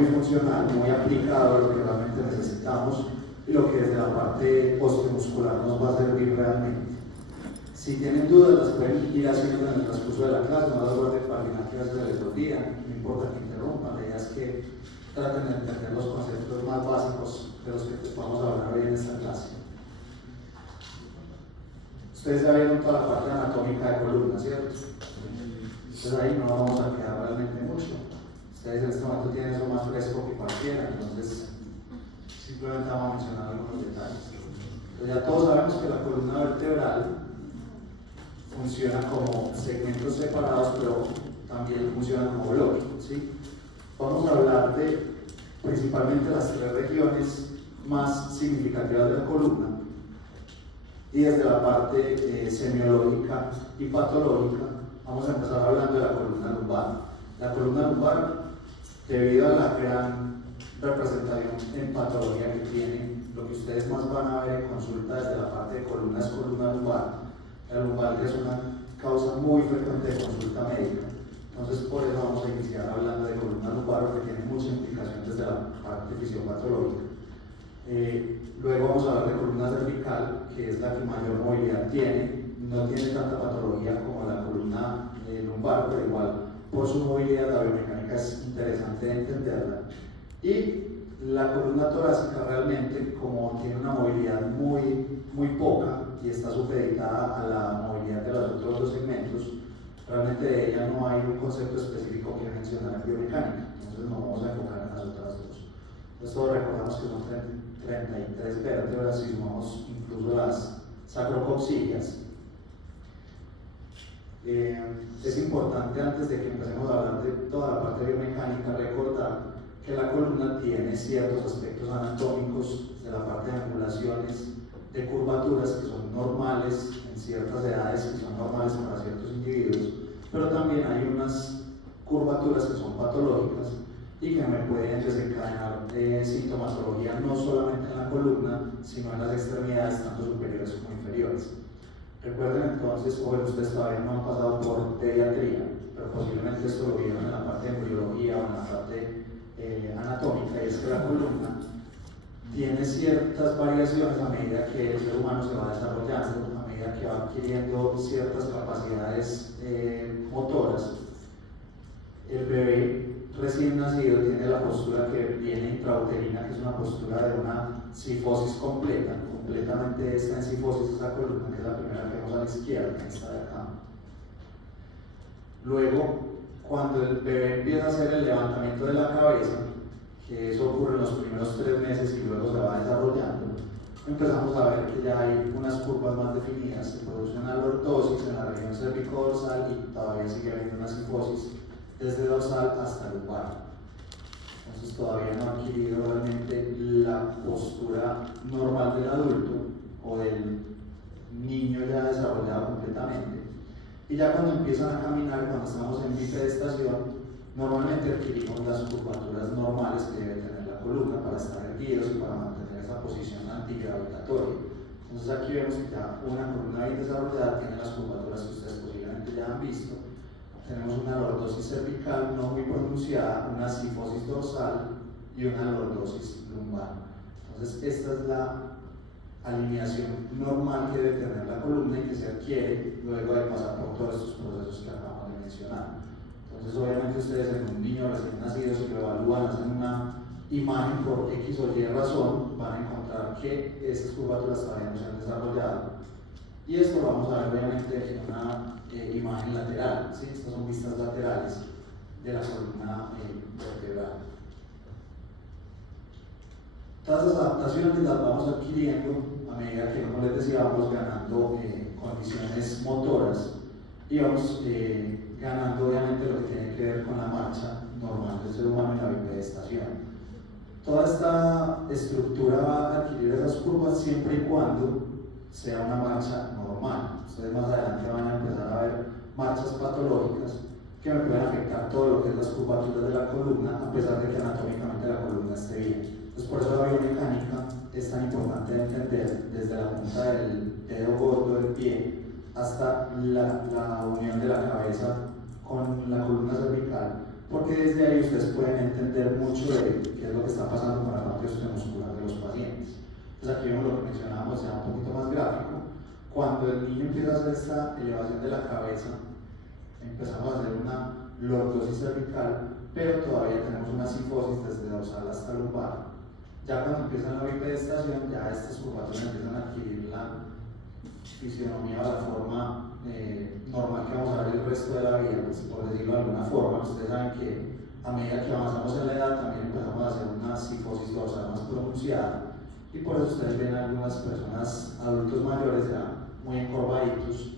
muy funcional, muy aplicado a lo que realmente necesitamos y lo que desde la parte osteomuscular nos va a servir realmente. Si tienen dudas, las pueden ir haciendo en el transcurso de la clase, no las guarden para el final que a veces les olvida, no importa que interrumpan, la idea es que traten de entender los conceptos más básicos de los que vamos a hablar hoy en esta clase. Ustedes ya vieron toda la parte anatómica de columna, ¿cierto? Entonces ahí no vamos a quedar realmente mucho. Ustedes en este momento tienen eso más fresco que cualquiera, entonces simplemente vamos a mencionar algunos detalles. Entonces ya todos sabemos que la columna vertebral funciona como segmentos separados, pero también funciona como bloque, ¿sí? Vamos a hablar de principalmente las tres regiones más significativas de la columna y desde la parte semiológica y patológica vamos a empezar hablando de la columna lumbar. La columna lumbar, debido a la gran representación en patología que tiene, lo que ustedes más van a ver en consulta desde la parte de columna es columna lumbar. La lumbalgia es una causa muy frecuente de consulta médica. Entonces, por eso vamos a iniciar hablando de columna lumbar, porque tiene mucha implicación desde la parte fisiopatológica. Luego vamos a hablar de columna cervical, que es la que mayor movilidad tiene. No tiene tanta patología como la columna lumbar, pero igual por su movilidad la biomecánica es interesante de entenderla. Y la columna torácica realmente, como tiene una movilidad muy poca y está supeditada a la movilidad de los otros dos segmentos, realmente de ella no hay un concepto específico que mencionar en biomecánica, entonces nos vamos a enfocar en las otras dos. Entonces todos recordamos que son 33 vértebras y sumamos incluso las sacrococcígeas. Es importante, antes de que empecemos a hablar de toda la parte biomecánica, recordar que la columna tiene ciertos aspectos anatómicos de la parte de angulaciones, de curvaturas que son normales en ciertas edades y son normales para ciertos individuos, pero también hay unas curvaturas que son patológicas y que me pueden desencadenar sintomatología no solamente en la columna, sino en las extremidades, tanto superiores como inferiores. Recuerden entonces, o bueno, ustedes todavía no han pasado por pediatría, pero posiblemente esto lo vieron en la parte de embriología o en la parte anatómica, y es que la columna tiene ciertas variaciones a medida que el ser humano se va desarrollando, a medida que va adquiriendo ciertas capacidades motoras. El bebé recién nacido tiene la postura que viene intrauterina, que es una postura de una cifosis completa, completamente está en cifosis esa columna, que es la primera que vemos a la izquierda, esta de acá. Luego, cuando el bebé empieza a hacer el levantamiento de la cabeza, que eso ocurre en los primeros 3 meses y luego se va desarrollando, empezamos a ver que ya hay unas curvas más definidas, se produce una lordosis en la región cervicodorsal y todavía sigue habiendo una cifosis desde dorsal hasta lumbar. Entonces todavía no ha adquirido realmente la postura normal del adulto o del niño ya desarrollado completamente. Y ya cuando empiezan a caminar, cuando estamos en bipedestación, normalmente adquirimos las curvaturas normales que debe tener la columna para estar erguidos y para mantener esa posición antigravitatoria. Entonces aquí vemos que ya una columna bien desarrollada tiene las curvaturas que ustedes posiblemente ya han visto. Tenemos una lordosis cervical no muy pronunciada, una cifosis dorsal y una lordosis lumbar. Entonces esta es la alineación normal que debe tener la columna y que se adquiere luego de pasar por todos estos procesos que acabamos de mencionar. Entonces obviamente ustedes en un niño recién nacido, si lo evalúan, hacen una imagen por X o Y razón, van a encontrar que esas curvaturas todavía no se han desarrollado. Y esto lo vamos a ver obviamente en una imagen lateral, ¿sí? Estas son vistas laterales de la columna vertebral. Todas las adaptaciones las vamos adquiriendo a medida que, como les decía, vamos ganando condiciones motoras y vamos ganando obviamente lo que tiene que ver con la marcha normal del ser humano en la bipedestación. Toda esta estructura va a adquirir esas curvas siempre y cuando sea una marcha normal. Ustedes más adelante van a empezar a ver marchas patológicas que me pueden afectar todo lo que es las curvaturas de la columna, a pesar de que anatómicamente la columna esté bien. Entonces, por eso la biomecánica es tan importante de entender desde la punta del dedo gordo del pie hasta la unión de la cabeza con la columna cervical, porque desde ahí ustedes pueden entender mucho de qué es lo que está pasando con la parte osteomuscular de los pacientes. Entonces aquí vemos lo que mencionábamos ya un poquito más gráfico. Cuando el niño empieza a hacer esta elevación de la cabeza, empezamos a hacer una lordosis cervical, pero todavía tenemos una sifosis desde dorsal hasta lumbar. Ya cuando empieza la bipedestación, ya estas curvaturas empiezan a adquirir la fisionomía o la forma normal que vamos a ver el resto de la vida, pues, por decirlo de alguna forma. Ustedes saben que a medida que avanzamos en la edad también empezamos a hacer una sifosis dorsal más pronunciada, y por eso ustedes ven a algunas personas, adultos mayores ya muy encorvaditos,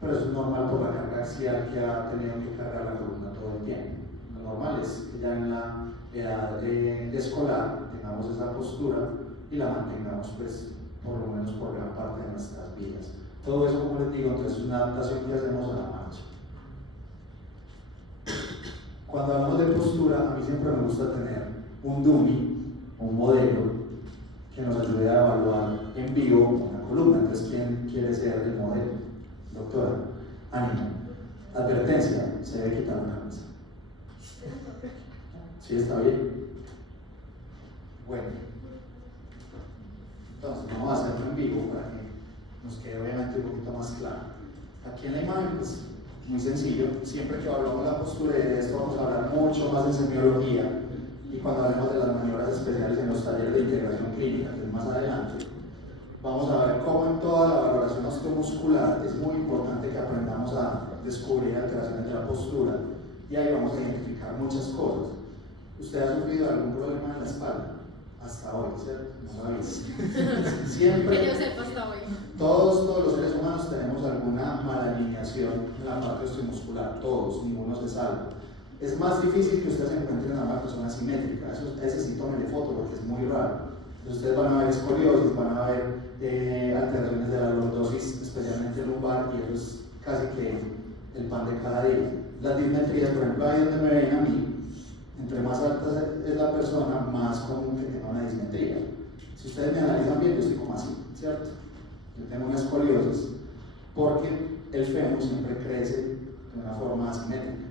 pero eso es normal por la carga axial que ha tenido que cargar la columna todo el tiempo. Lo normal es que ya en la edad escolar tengamos esa postura y la mantengamos, pues, por lo menos por gran parte de nuestras vidas. Todo eso, como les digo, entonces es una adaptación que hacemos a la marcha. Cuando hablamos de postura, a mí siempre me gusta tener un dummy, un modelo, que nos ayude a evaluar en vivo una columna. Entonces, ¿quién quiere ser el modelo? Doctora, ánimo. Advertencia, se debe quitar la camisa. ¿Sí está bien? Bueno. Entonces, vamos a hacerlo en vivo para que nos quede obviamente un poquito más claro. Aquí en la imagen, pues, muy sencillo. Siempre que hablamos de la postura y de esto, vamos a hablar mucho más de semiología. Y cuando hablemos de las maniobras especiales en los talleres de integración clínica, que es más adelante, vamos a ver cómo en toda la valoración osteomuscular es muy importante que aprendamos a descubrir alteraciones de la postura, y ahí vamos a identificar muchas cosas. ¿Usted ha sufrido algún problema en la espalda? Hasta hoy, ¿cierto? No lo había. Siempre. Que yo sepa hasta hoy. Todos los seres humanos tenemos alguna malalineación en la parte osteomuscular, todos, ninguno se salva. Es más difícil que ustedes encuentren a una persona simétrica, ese sí tómenle foto porque es muy raro. Entonces ustedes van a ver escoliosis, van a ver alteraciones de la lordosis, especialmente lumbar, y eso es casi que el pan de cada día. Las dismetrías, por ejemplo, ahí donde me ven a mí, entre más alta es la persona, más común que tenga una dismetría. Si ustedes me analizan bien, yo estoy como así, ¿cierto? Yo tengo una escoliosis porque el fémur siempre crece de una forma asimétrica.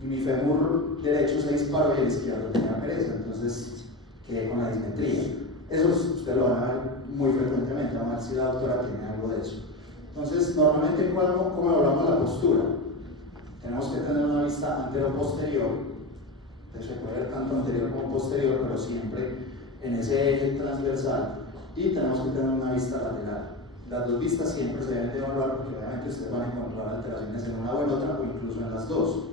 Y mi fémur derecho se disparó y el izquierdo tenía pereza, entonces quedé con la dismetría. Eso ustedes lo van a ver muy frecuentemente, vamos a ver si la doctora tiene algo de eso. Entonces, normalmente, ¿cómo hablamos la postura? Tenemos que tener una vista antero-posterior, se puede ver tanto anterior como posterior, pero siempre en ese eje transversal, y tenemos que tener una vista lateral. Las dos vistas siempre se deben de evaluar porque obviamente ustedes van a encontrar alteraciones en una o en otra, o incluso en las dos.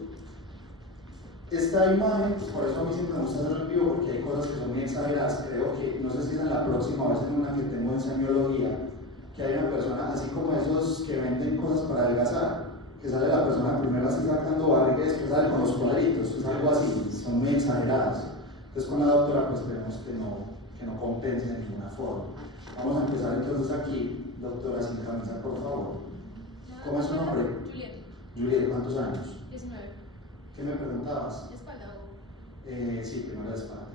Esta imagen, pues por eso a mí siempre me gusta hacerlo en vivo, porque hay cosas que son muy exageradas. Creo que, no sé si es en la próxima o es en una que tengo en semiología, que hay una persona, así como esos que venden cosas para adelgazar, que sale la persona primero así sacando barriga y después sale con los cuadritos, es algo así, son muy exageradas. Entonces con la doctora pues vemos que no compense de ninguna forma. Vamos a empezar entonces aquí, doctora, sin camisa, por favor. ¿Cómo es su nombre? Juliet. Juliet, ¿cuántos años? 19. ¿Qué me preguntabas? ¿Espalda o? Sí, primero la espalda.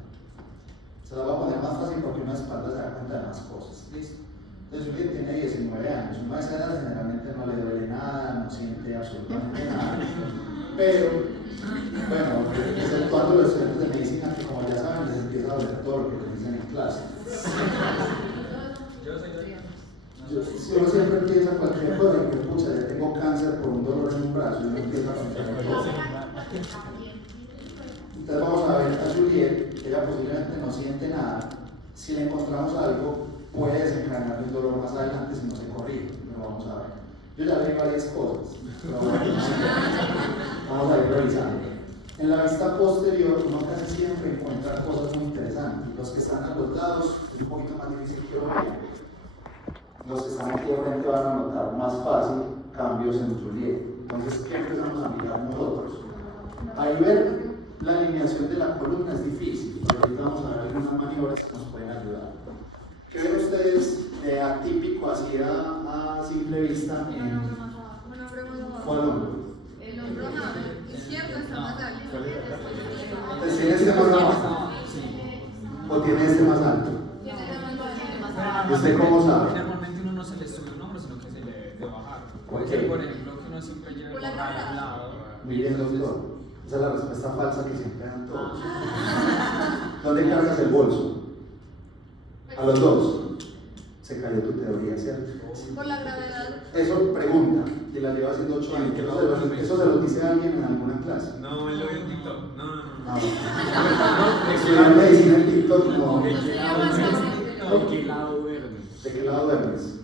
Se la voy a poner más fácil porque una espalda se da cuenta de más cosas. ¿Listo? Entonces Juliet tiene 19 años. Una de esas edades generalmente no le duele nada, no siente absolutamente nada. Pero, bueno, exceptuando los estudiantes de medicina que, como ya saben, les empieza a doler todo lo que les dicen en clase. Si uno siempre empieza cualquier cosa y me escucha, ya tengo cáncer por un dolor en un brazo y uno empieza a pensar en todo. Entonces vamos a ver a Juliet, ella posiblemente no siente nada. Si le encontramos algo, puede desencadenar un dolor más adelante si no se corrige, pero vamos a ver. Yo ya vi varias cosas, pero vamos a ir revisando. En la vista posterior, uno casi siempre encuentra cosas muy interesantes. Los que están a los lados es un poquito más difícil que otros. Los que están aquí de frente van a notar más fácil cambios en Juliet. Entonces, ¿qué empezamos a mirar nosotros? Ahí ver la alineación de la columna es difícil, pero ahorita vamos a ver algunas maniobras que nos pueden ayudar. ¿Qué ven ustedes atípico así a simple vista? ¿Cuál hombro? El hombro izquierdo está más alto. Entonces, ¿tiene este más bajo? ¿O tiene este más alto? ¿Y usted cómo sabe? Normalmente uno no se le sube un hombro, sino que se le debe de bajar. Puede Ok. ser, por ejemplo, que uno siempre lleve el corral al lado. Miren, doctor, Esa es la respuesta falsa que siempre dan todos. ¿Dónde cargas el bolso? A los dos. Se cayó tu teoría, ¿cierto? Por la gravedad. Eso pregunta, y la lleva haciendo 8 años. Eso se lo dice a alguien en alguna clase. No, él lo vio en TikTok. No. Estudiar medicina en TikTok, no. ¿De No qué sería lado más duermes? fácil. ¿De qué lado duermes? ¿De qué lado duermes?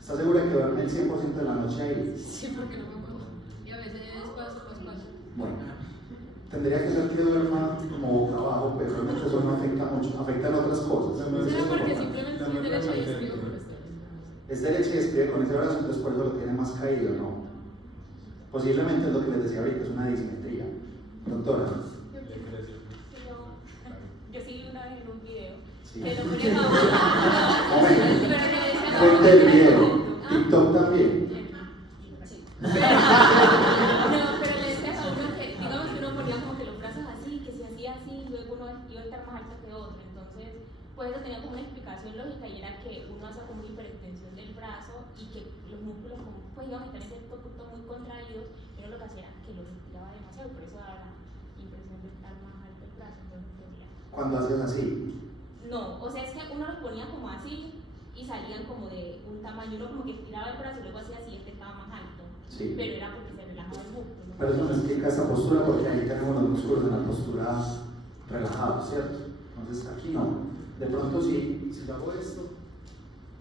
¿Estás segura que duerme el 100% de la noche ahí? Sí, porque no me acuerdo. Y a veces paso. Bueno, tendría que ser que duerma como boca abajo, pero realmente eso no afecta mucho, afecta en otras cosas. Será porque simplemente soy derecha y escribo con este. Es derecha y escribe con ese brazo, entonces por eso lo tiene más caído, ¿no? Posiblemente es lo que les decía ahorita, es una disimetría. Doctora. Yo sí vi una vez en un video. Sí. Que lo ponen a uno. Momento. Pero que le decían a Fuente uno del que video. era- TikTok también. Sí. No, pero le decías a uno que, digamos que uno ponía como que los brazos así, que si hacía así, luego uno iba a estar más alto que otro. Entonces, pues eso tenía como una explicación lógica y era que uno hace como una hiperextensión del brazo y que los músculos pues iban a estar en cierto punto muy contraídos, pero lo que hacía era que los estiraba demasiado y por eso daba la impresión de estar más alto el brazo. Entonces, tenía... Cuando haces así. No, o sea, es que uno los ponía como así y salían como de un tamaño, uno como que estiraba el brazo y luego hacía así, este estaba más alto. Sí. Pero era porque se relajaba el músculo. Pero eso me explica esta postura porque ahí tenemos los músculos en la postura relajados, ¿cierto? Entonces aquí no. De pronto sí, si yo hago esto,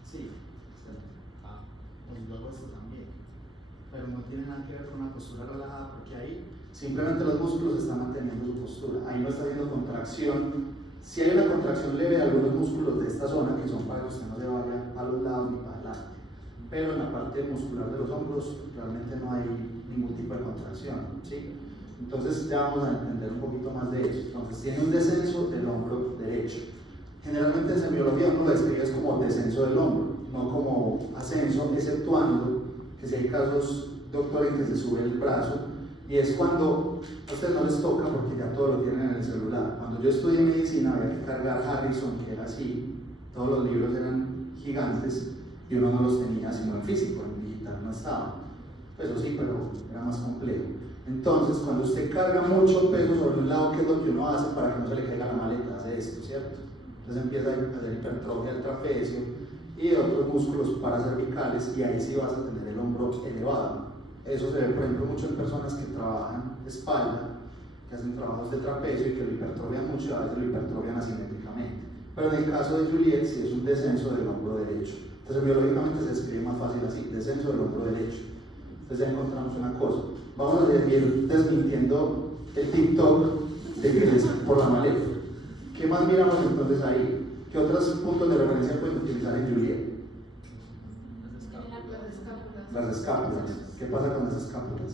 sí. Pues yo hago esto también. Pero no tiene nada que ver con una postura relajada porque ahí simplemente los músculos están manteniendo su postura. Ahí no está habiendo contracción. Si hay una contracción leve de algunos músculos de esta zona que son para que usted no se vaya a los lados ni para adelante. Pero en la parte muscular de los hombros realmente no hay ningún tipo de contracción, ¿sí? Entonces ya vamos a entender un poquito más de eso. Entonces tiene un descenso del hombro derecho. Generalmente en semiología uno lo describe como descenso del hombro, no como ascenso, exceptuando que si hay casos, doctor, en que se sube el brazo, y es cuando a ustedes no les toca porque ya todo lo tienen en el celular. Cuando yo estudié medicina había que cargar Harrison, que era así, todos los libros eran gigantes y uno no los tenía sino en físico, en digital no estaba. Eso sí, pero era más complejo. Entonces, cuando usted carga mucho peso sobre un lado, ¿qué es lo que uno hace para que no se le caiga la maleta? Hace esto, ¿cierto? Entonces empieza a hacer hipertrofia del trapecio y otros músculos paracervicales y ahí sí vas a tener el hombro elevado. Eso se ve, por ejemplo, mucho en personas que trabajan espalda, que hacen trabajos de trapecio y que lo hipertrofian mucho y a veces lo hipertrofian asimétricamente. Pero en el caso de Juliet sí es un descenso del hombro derecho. Entonces biológicamente se escribe más fácil así, descenso del hombro derecho. Entonces ya encontramos una cosa. Vamos a seguir desmintiendo el TikTok de que es por la maleta. ¿Qué más miramos entonces ahí? ¿Qué otros puntos de referencia pueden utilizar en Juliet? Las escápulas. ¿Qué pasa con las escápulas?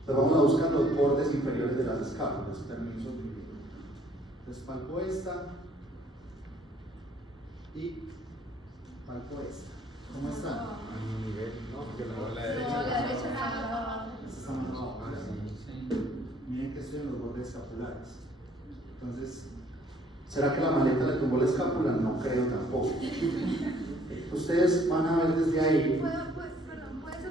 Entonces vamos a buscar los bordes inferiores de las escápulas. Permiso. Entonces palpo esta y palpo esta. ¿Cómo está? No, la derecha está. Esta está más abajo. Miren que estoy en los bordes escapulares. Entonces, ¿será que la maleta le tumbó la escápula? No creo tampoco. Ustedes van a ver desde ahí. Puede ser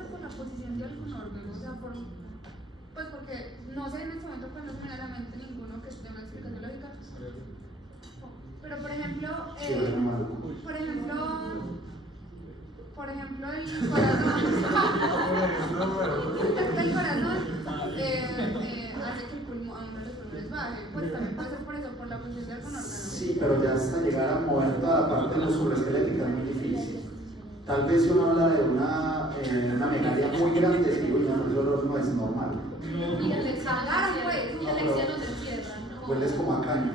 por la posición de algún órgano, o sea, pues porque no sé en este momento cuando es generalmente ninguno que esté en una explicación lógica. Pero por ejemplo, el corazón. El corazón hace que el pulmón, uno de los pulmones baje. Pues también puede ser por eso, por la posición de algún órgano. Sí, pero ya hasta llegar a mover toda la parte musculoesquelética es muy difícil. Tal vez si uno habla de una megalia muy grande, digo, ya no, eso no es normal. Y la lexia, pues, y la lexia no se encierra, ¿no? Hueles como a caño.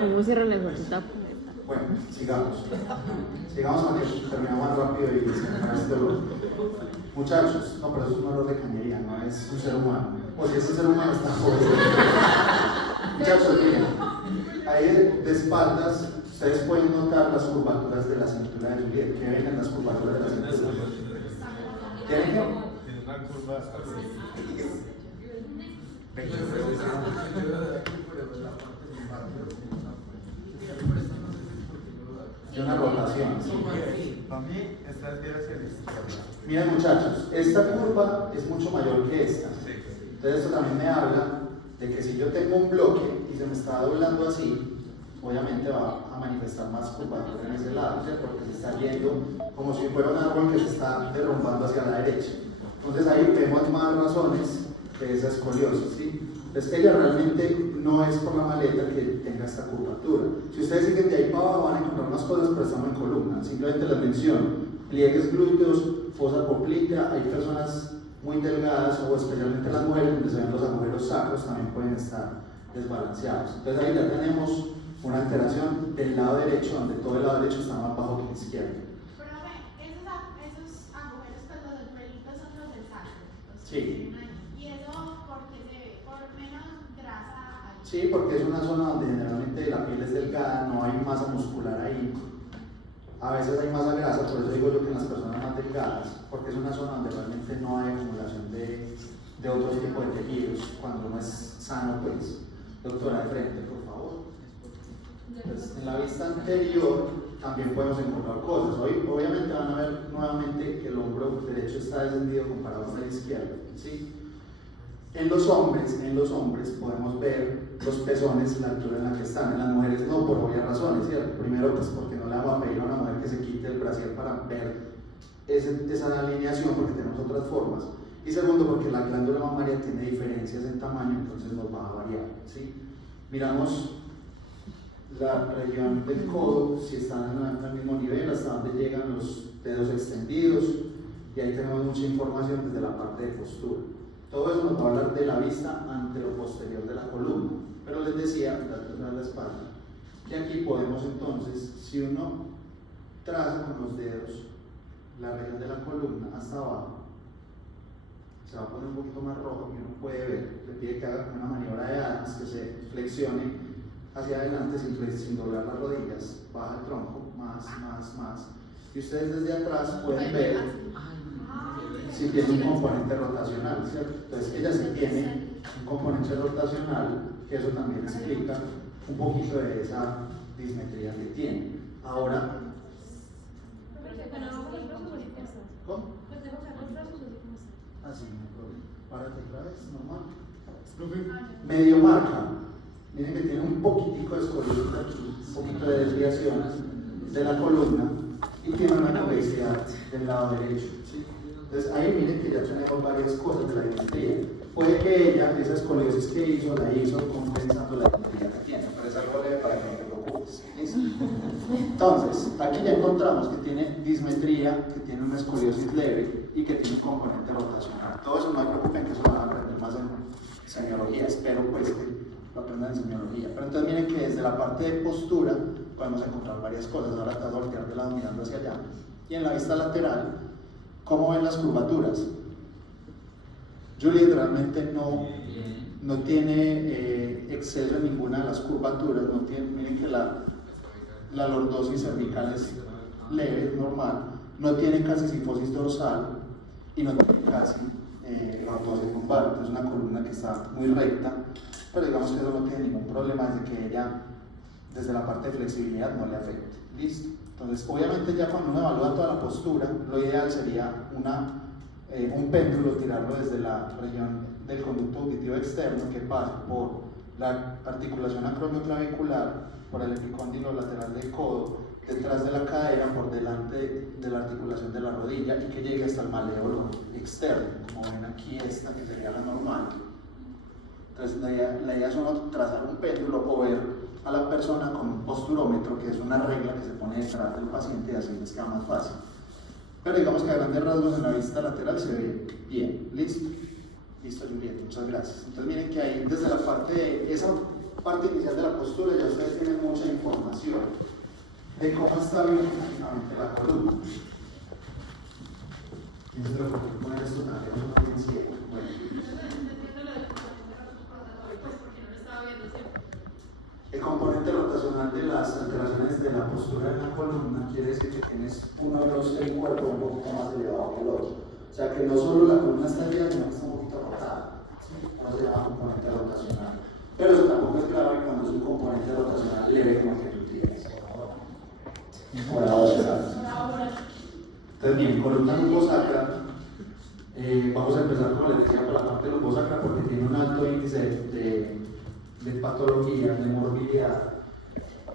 ¿Cómo cierran la puerta? Bueno, sigamos. Sigamos para que terminemos más rápido y se me este dolor. Muchachos, no, pero eso es un dolor de cañería, no es un ser humano. Porque ese ser humano está jodido. Muchachos, miren, ahí de espaldas, ustedes pueden notar las curvaturas de la cintura de Juliet. ¿Qué ven en las curvaturas de la cintura? ¿Qué ven? Tiene una curva así. Y una rotación. Para mí, esta es bien hacia la izquierda. Miren muchachos, esta curva es mucho mayor que esta. Entonces esto también me habla de que si yo tengo un bloque y se me está doblando así, obviamente va a manifestar más curvatura en ese lado, ¿cierto? Porque se está yendo como si fuera un árbol que se está derrumbando hacia la derecha. Entonces ahí vemos más razones de esa escoliosis, ¿sí? Entonces ella realmente no es por la maleta que tenga esta curvatura. Si ustedes siguen de ahí para abajo van a encontrar más cosas, pero estamos en columna. Simplemente les menciono, pliegues glúteos, fosa popltea, hay personas muy delgadas o especialmente las mujeres donde se ven los agujeros sacros también pueden estar desbalanceados. Entonces ahí ya tenemos una alteración del lado derecho, donde todo el lado derecho está más bajo que el izquierdo. Pero a ver, esos agujeros, pues los pelitos son los del sacro. Sí. Y eso porque se ve por menos grasa ahí. Sí, porque es una zona donde generalmente la piel es delgada, no hay masa muscular ahí. A veces hay masa grasa, por eso digo yo que en las personas más delgadas, porque es una zona donde realmente no hay acumulación de otro tipo de tejidos, cuando uno es sano, pues. Doctora, de frente, por favor. Pues, en la vista anterior también podemos encontrar cosas. Hoy, obviamente van a ver nuevamente que el hombro derecho está descendido comparado con el izquierdo, ¿sí? En los hombres podemos ver los pezones, la altura en la que están. En las mujeres no, por obvias razones, ¿cierto? Primero, pues porque no le vamos a pedir a una mujer que se quite el brasier para ver esa alineación, porque tenemos otras formas. Y segundo, porque la glándula mamaria tiene diferencias en tamaño, entonces nos va a variar, ¿sí? Miramos la región del codo, si están al mismo nivel, hasta donde llegan los dedos extendidos, y ahí tenemos mucha información desde la parte de postura. Todo eso nos va a hablar de la vista antero-posterior de la columna, pero les decía, de la espalda, que aquí podemos entonces, si uno traza con los dedos la región de la columna hasta abajo, se va a poner un poquito más rojo y uno puede ver, le pide que haga como una maniobra de Adams, que se flexione hacia adelante sin doblar las rodillas, baja el tronco, más, y ustedes desde atrás pueden ver si tiene un componente rotacional, ¿cierto? Entonces ella sí tiene un componente rotacional, que eso también explica un poquito de esa dismetría que tiene. Ahora, ¿cómo? Así, no hay problema. Párate otra vez, normal. Medio marca. Miren que tiene un poquitico de escoliosis aquí, un poquito de desviación de la columna y tiene una convexidad del lado derecho, ¿sí? Entonces ahí miren que ya tenemos varias cosas de la dimetría. Puede que ella, esa escoliosis que hizo, la hizo compensando la dimetría que tiene, pero es algo leve para que no te preocupes. ¿Listo? Entonces, aquí ya encontramos que tiene dismetría, que tiene una escoliosis leve y que tiene un componente rotacional. Todo eso no se preocupen, que eso lo van a aprender más en semiología, espero pues que lo aprendan en semiología. Pero entonces miren que desde la parte de postura podemos encontrar varias cosas. Ahora te vas a voltear de lado mirando hacia allá. Y en la vista lateral, ¿cómo ven las curvaturas? Juliet realmente no tiene exceso en ninguna de las curvaturas. No tiene, miren que la lordosis cervical es leve, es normal. No tiene casi sifosis dorsal y no tiene casi lordosis lumbar. Es una columna que está muy recta, pero digamos que eso no tiene ningún problema desde que ella, desde la parte de flexibilidad, no le afecte. ¿Listo? Entonces, obviamente ya cuando uno evalúa toda la postura, lo ideal sería un péndulo, tirarlo desde la región del conducto auditivo externo que pasa por la articulación acromioclavicular, por el epicóndilo lateral del codo, detrás de la cadera, por delante de la articulación de la rodilla y que llegue hasta el maléolo externo, como ven aquí esta que sería la normal. Entonces la idea es uno trazar un péndulo o ver a la persona con un posturómetro, que es una regla que se pone detrás del paciente y así les queda más fácil. Pero digamos que a grandes rasgos en la vista lateral se ve bien. ¿Listo? Listo, Julieta, muchas gracias. Entonces miren que ahí desde la parte de esa parte inicial de la postura ya ustedes tienen mucha información de cómo está biológicamente la columna. ¿Quién se preocupa poner esto también? No tienen ciego. Bueno. El componente rotacional de las alteraciones de la postura de la columna quiere decir que tienes uno de los del cuerpo un poquito más elevado que el otro. O sea que no solo la columna está elevada, sino que está un poquito rotada. Eso se llama componente rotacional. Pero eso tampoco es grave cuando es un componente rotacional leve como el que tú tienes. Por ahora. Entonces bien, columna lumbosacra Vamos a empezar, como les decía, por la parte lumbosacral porque tiene un alto índice de patología, de morbilidad.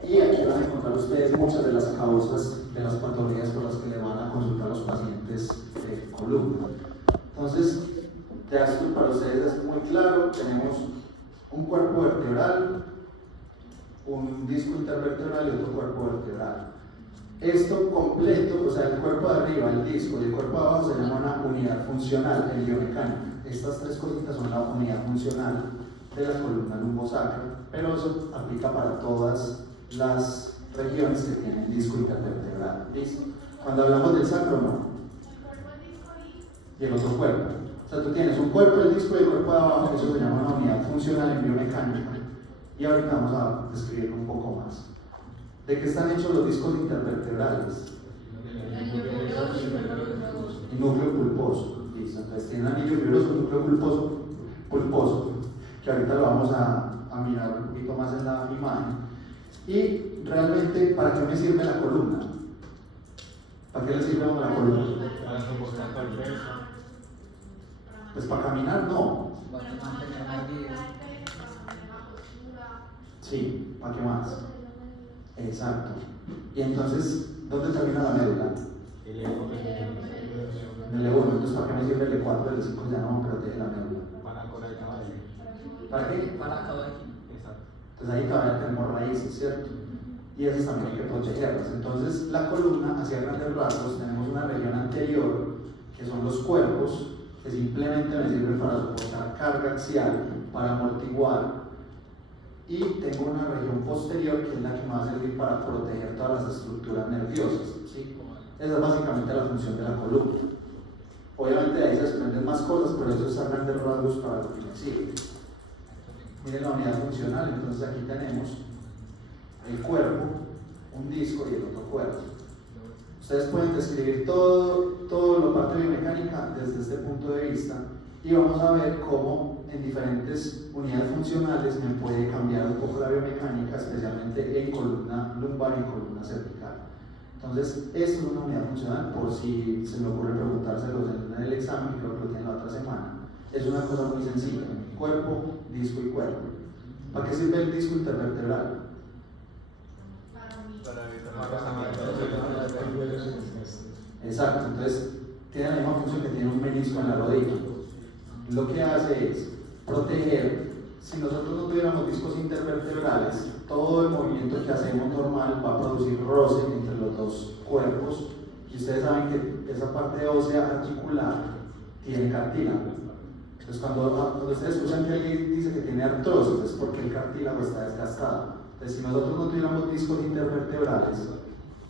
Y aquí van a encontrar ustedes muchas de las causas de las patologías por las que le van a consultar los pacientes de columna. Entonces, ya esto para ustedes es muy claro. Tenemos un cuerpo vertebral, un disco intervertebral y otro cuerpo vertebral. Esto completo, o sea, el cuerpo de arriba, el disco y el cuerpo de abajo se llama una unidad funcional en biomecánica. Estas tres cositas son la unidad funcional de la columna lumbosacra, pero eso aplica para todas las regiones que tienen disco intervertebral. ¿Listo? Cuando hablamos del sacro, no. El cuerpo, el disco Y el otro cuerpo. O sea, tú tienes un cuerpo, el disco y el cuerpo de abajo, eso se llama una unidad funcional en biomecánica. Y ahorita vamos a describirlo un poco más. ¿De qué están hechos los discos intervertebrales? Y núcleo pulposo. Listo. Entonces tiene anillo fibroso, núcleo pulposo, que ahorita lo vamos a mirar un poquito más en la imagen. Y realmente, ¿para qué me sirve la columna? ¿Para qué le sirve a uno la columna? Para soportar todo el peso. Pues para caminar no. para mantener la postura. Sí, ¿para qué más? Exacto. Y entonces, ¿dónde termina la médula? El ego En el E1. Entonces, ¿para qué me sirve el E4 del E5? Ya no me protege la médula. para correr el caballo. ¿Para qué? Para caballo. Exacto. Pues ahí todavía tenemos raíces, ¿cierto? Y esas también hay que protegerlas. Entonces, la columna, hacia grandes rasgos, tenemos una región anterior, que son los cuerpos, que simplemente me sirven para soportar carga axial, para amortiguar. Y tengo una región posterior, que es la que me va a servir para proteger todas las estructuras nerviosas, ¿sí? Esa es básicamente la función de la columna. Obviamente de ahí se desprenden más cosas, pero eso es a grandes rasgos para lo que me sirve. Miren la unidad funcional. Entonces aquí tenemos el cuerpo, un disco y el otro cuerpo. Ustedes pueden describir todo la parte biomecánica desde este punto de vista y vamos a ver cómo en diferentes unidades funcionales me puede cambiar un poco la biomecánica, especialmente en columna lumbar y columna cervical. Entonces, esto es una unidad funcional, por si se me ocurre preguntárselos en el examen, que creo que lo tienen la otra semana. Es una cosa muy sencilla: cuerpo, disco y cuerpo. ¿Para qué sirve el disco intervertebral? Exacto, entonces tiene la misma función que tiene un menisco en la rodilla. Lo que hace es proteger. Si nosotros no tuviéramos discos intervertebrales, todo el movimiento que hacemos normal va a producir roce entre los dos cuerpos. Y ustedes saben que esa parte ósea articular tiene cartílago. Entonces, cuando ustedes escuchan que alguien dice que tiene artrosis, es porque el cartílago está desgastado. Entonces, si nosotros no tuviéramos discos intervertebrales,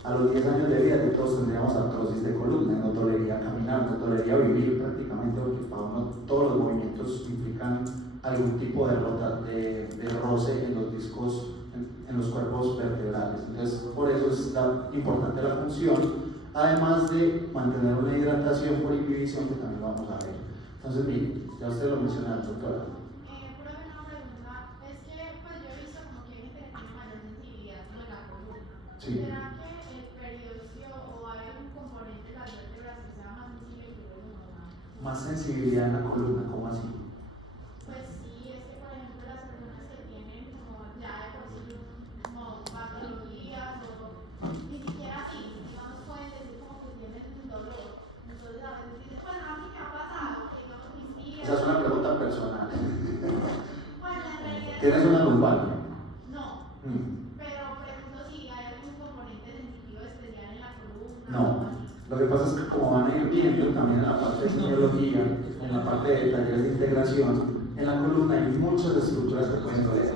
a los 10 años de vida todos tendríamos artrosis de columna, no toleraría caminar, no toleraría vivir prácticamente, porque para uno todos los movimientos implican algún tipo de roce en los discos, en los cuerpos vertebrales. Entonces, por eso es importante la función, además de mantener una hidratación por inhibición, que también vamos a ver. Entonces, miren, ya usted lo mencionó, doctora. Pura una pregunta, es que pues yo he visto como que hay gente que tiene mayor sensibilidad ¿no? en la columna. Sí. ¿Será que el periósteo o hay algún componente de las vértebras que sea más sensible que el normal? Más sensibilidad en la columna, ¿cómo así? Pues sí, es que por ejemplo las personas que tienen como ya de por sí como patologías o ni siquiera así, digamos pueden decir como que tienen un dolor. Entonces a veces dicen, bueno, a mí me ha pasado, que digamos mis tías. Esa es una pregunta personal. Bueno, en realidad. ¿Tienes una lumbar? No. Pero pregunto si hay algún componente sensitivo especial en la columna. No. Lo que pasa es que como van a ir viendo también en la parte de semiología, en la parte de talleres de integración, en la columna hay muchas estructuras que pueden doler.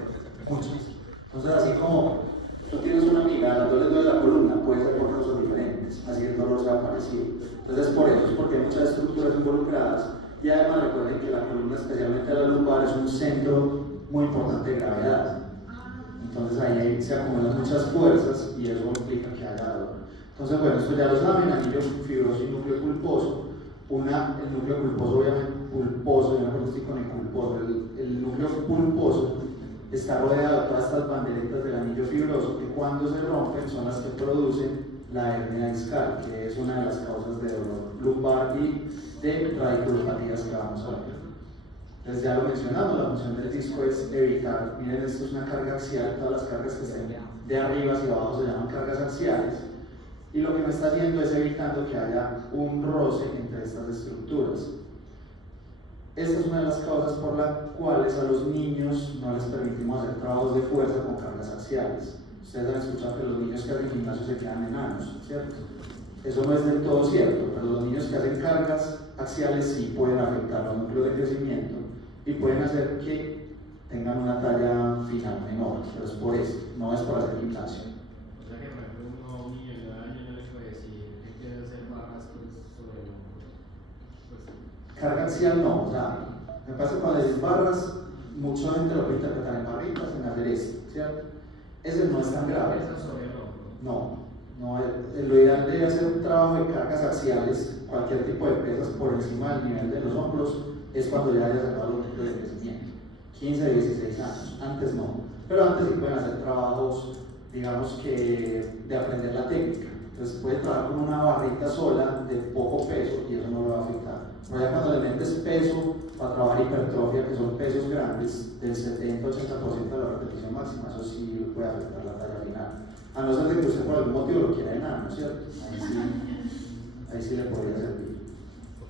Muchas. Entonces, así como tú tienes una amiga, no le duele la columna, puede ser por causas diferentes, así el dolor sea parecido. Entonces, por eso es porque hay muchas estructuras involucradas. Y además recuerden que la columna, especialmente la lumbar, es un centro muy importante de gravedad. Entonces ahí se acumulan muchas fuerzas y eso implica que haya dolor. Entonces, bueno, esto ya lo saben: anillo fibroso y núcleo pulposo. El núcleo pulposo, obviamente, pulposo, yo no estoy con el pulposo. El núcleo pulposo está rodeado de todas estas banderitas del anillo fibroso que cuando se rompen son las que producen la hernia discal, que es una de las causas de dolor lumbar y de radiculopatías que vamos a ver. Entonces ya lo mencionamos, la función del disco es evitar, miren, esto es una carga axial, todas las cargas que estén de arriba hacia abajo se llaman cargas axiales, y lo que me está haciendo es evitando que haya un roce entre estas estructuras. Esta es una de las causas por las cuales a los niños no les permitimos hacer trabajos de fuerza con cargas axiales. Ustedes han escuchado que los niños que hacen gimnasio se quedan enanos, ¿cierto? Eso no es del todo cierto, pero los niños que hacen cargas axiales sí pueden afectar los núcleos de crecimiento y pueden hacer que tengan una talla final menor, pero es por eso, no es por hacer gimnasio. O sea que, por ejemplo, un niño de 9 años no le puede decir que quiere hacer barras sobre el hombro. Carga axial no, o sea, me pasa que cuando dices barras, mucha gente lo puede interpretar en barritas, en hacer esto, ¿cierto? Ese no es tan grave. Eso sobre el hombro. No, lo ideal debe ser un trabajo de cargas axiales, cualquier tipo de pesas por encima del nivel de los hombros, es cuando ya haya sacado los núcleos de crecimiento. 15, 16 años, antes no. Pero antes sí pueden hacer trabajos, digamos que de aprender la técnica. Entonces pueden trabajar con una barrita sola de poco peso y eso no lo va a afectar. Pero ya cuando le metes peso para trabajar hipertrofia, que son pesos grandes, del 70-80% de la repetición máxima, eso sí puede afectar la talla final. A no ser de que usted por algún motivo lo quiera enano, ¿cierto? Ahí sí le podría servir.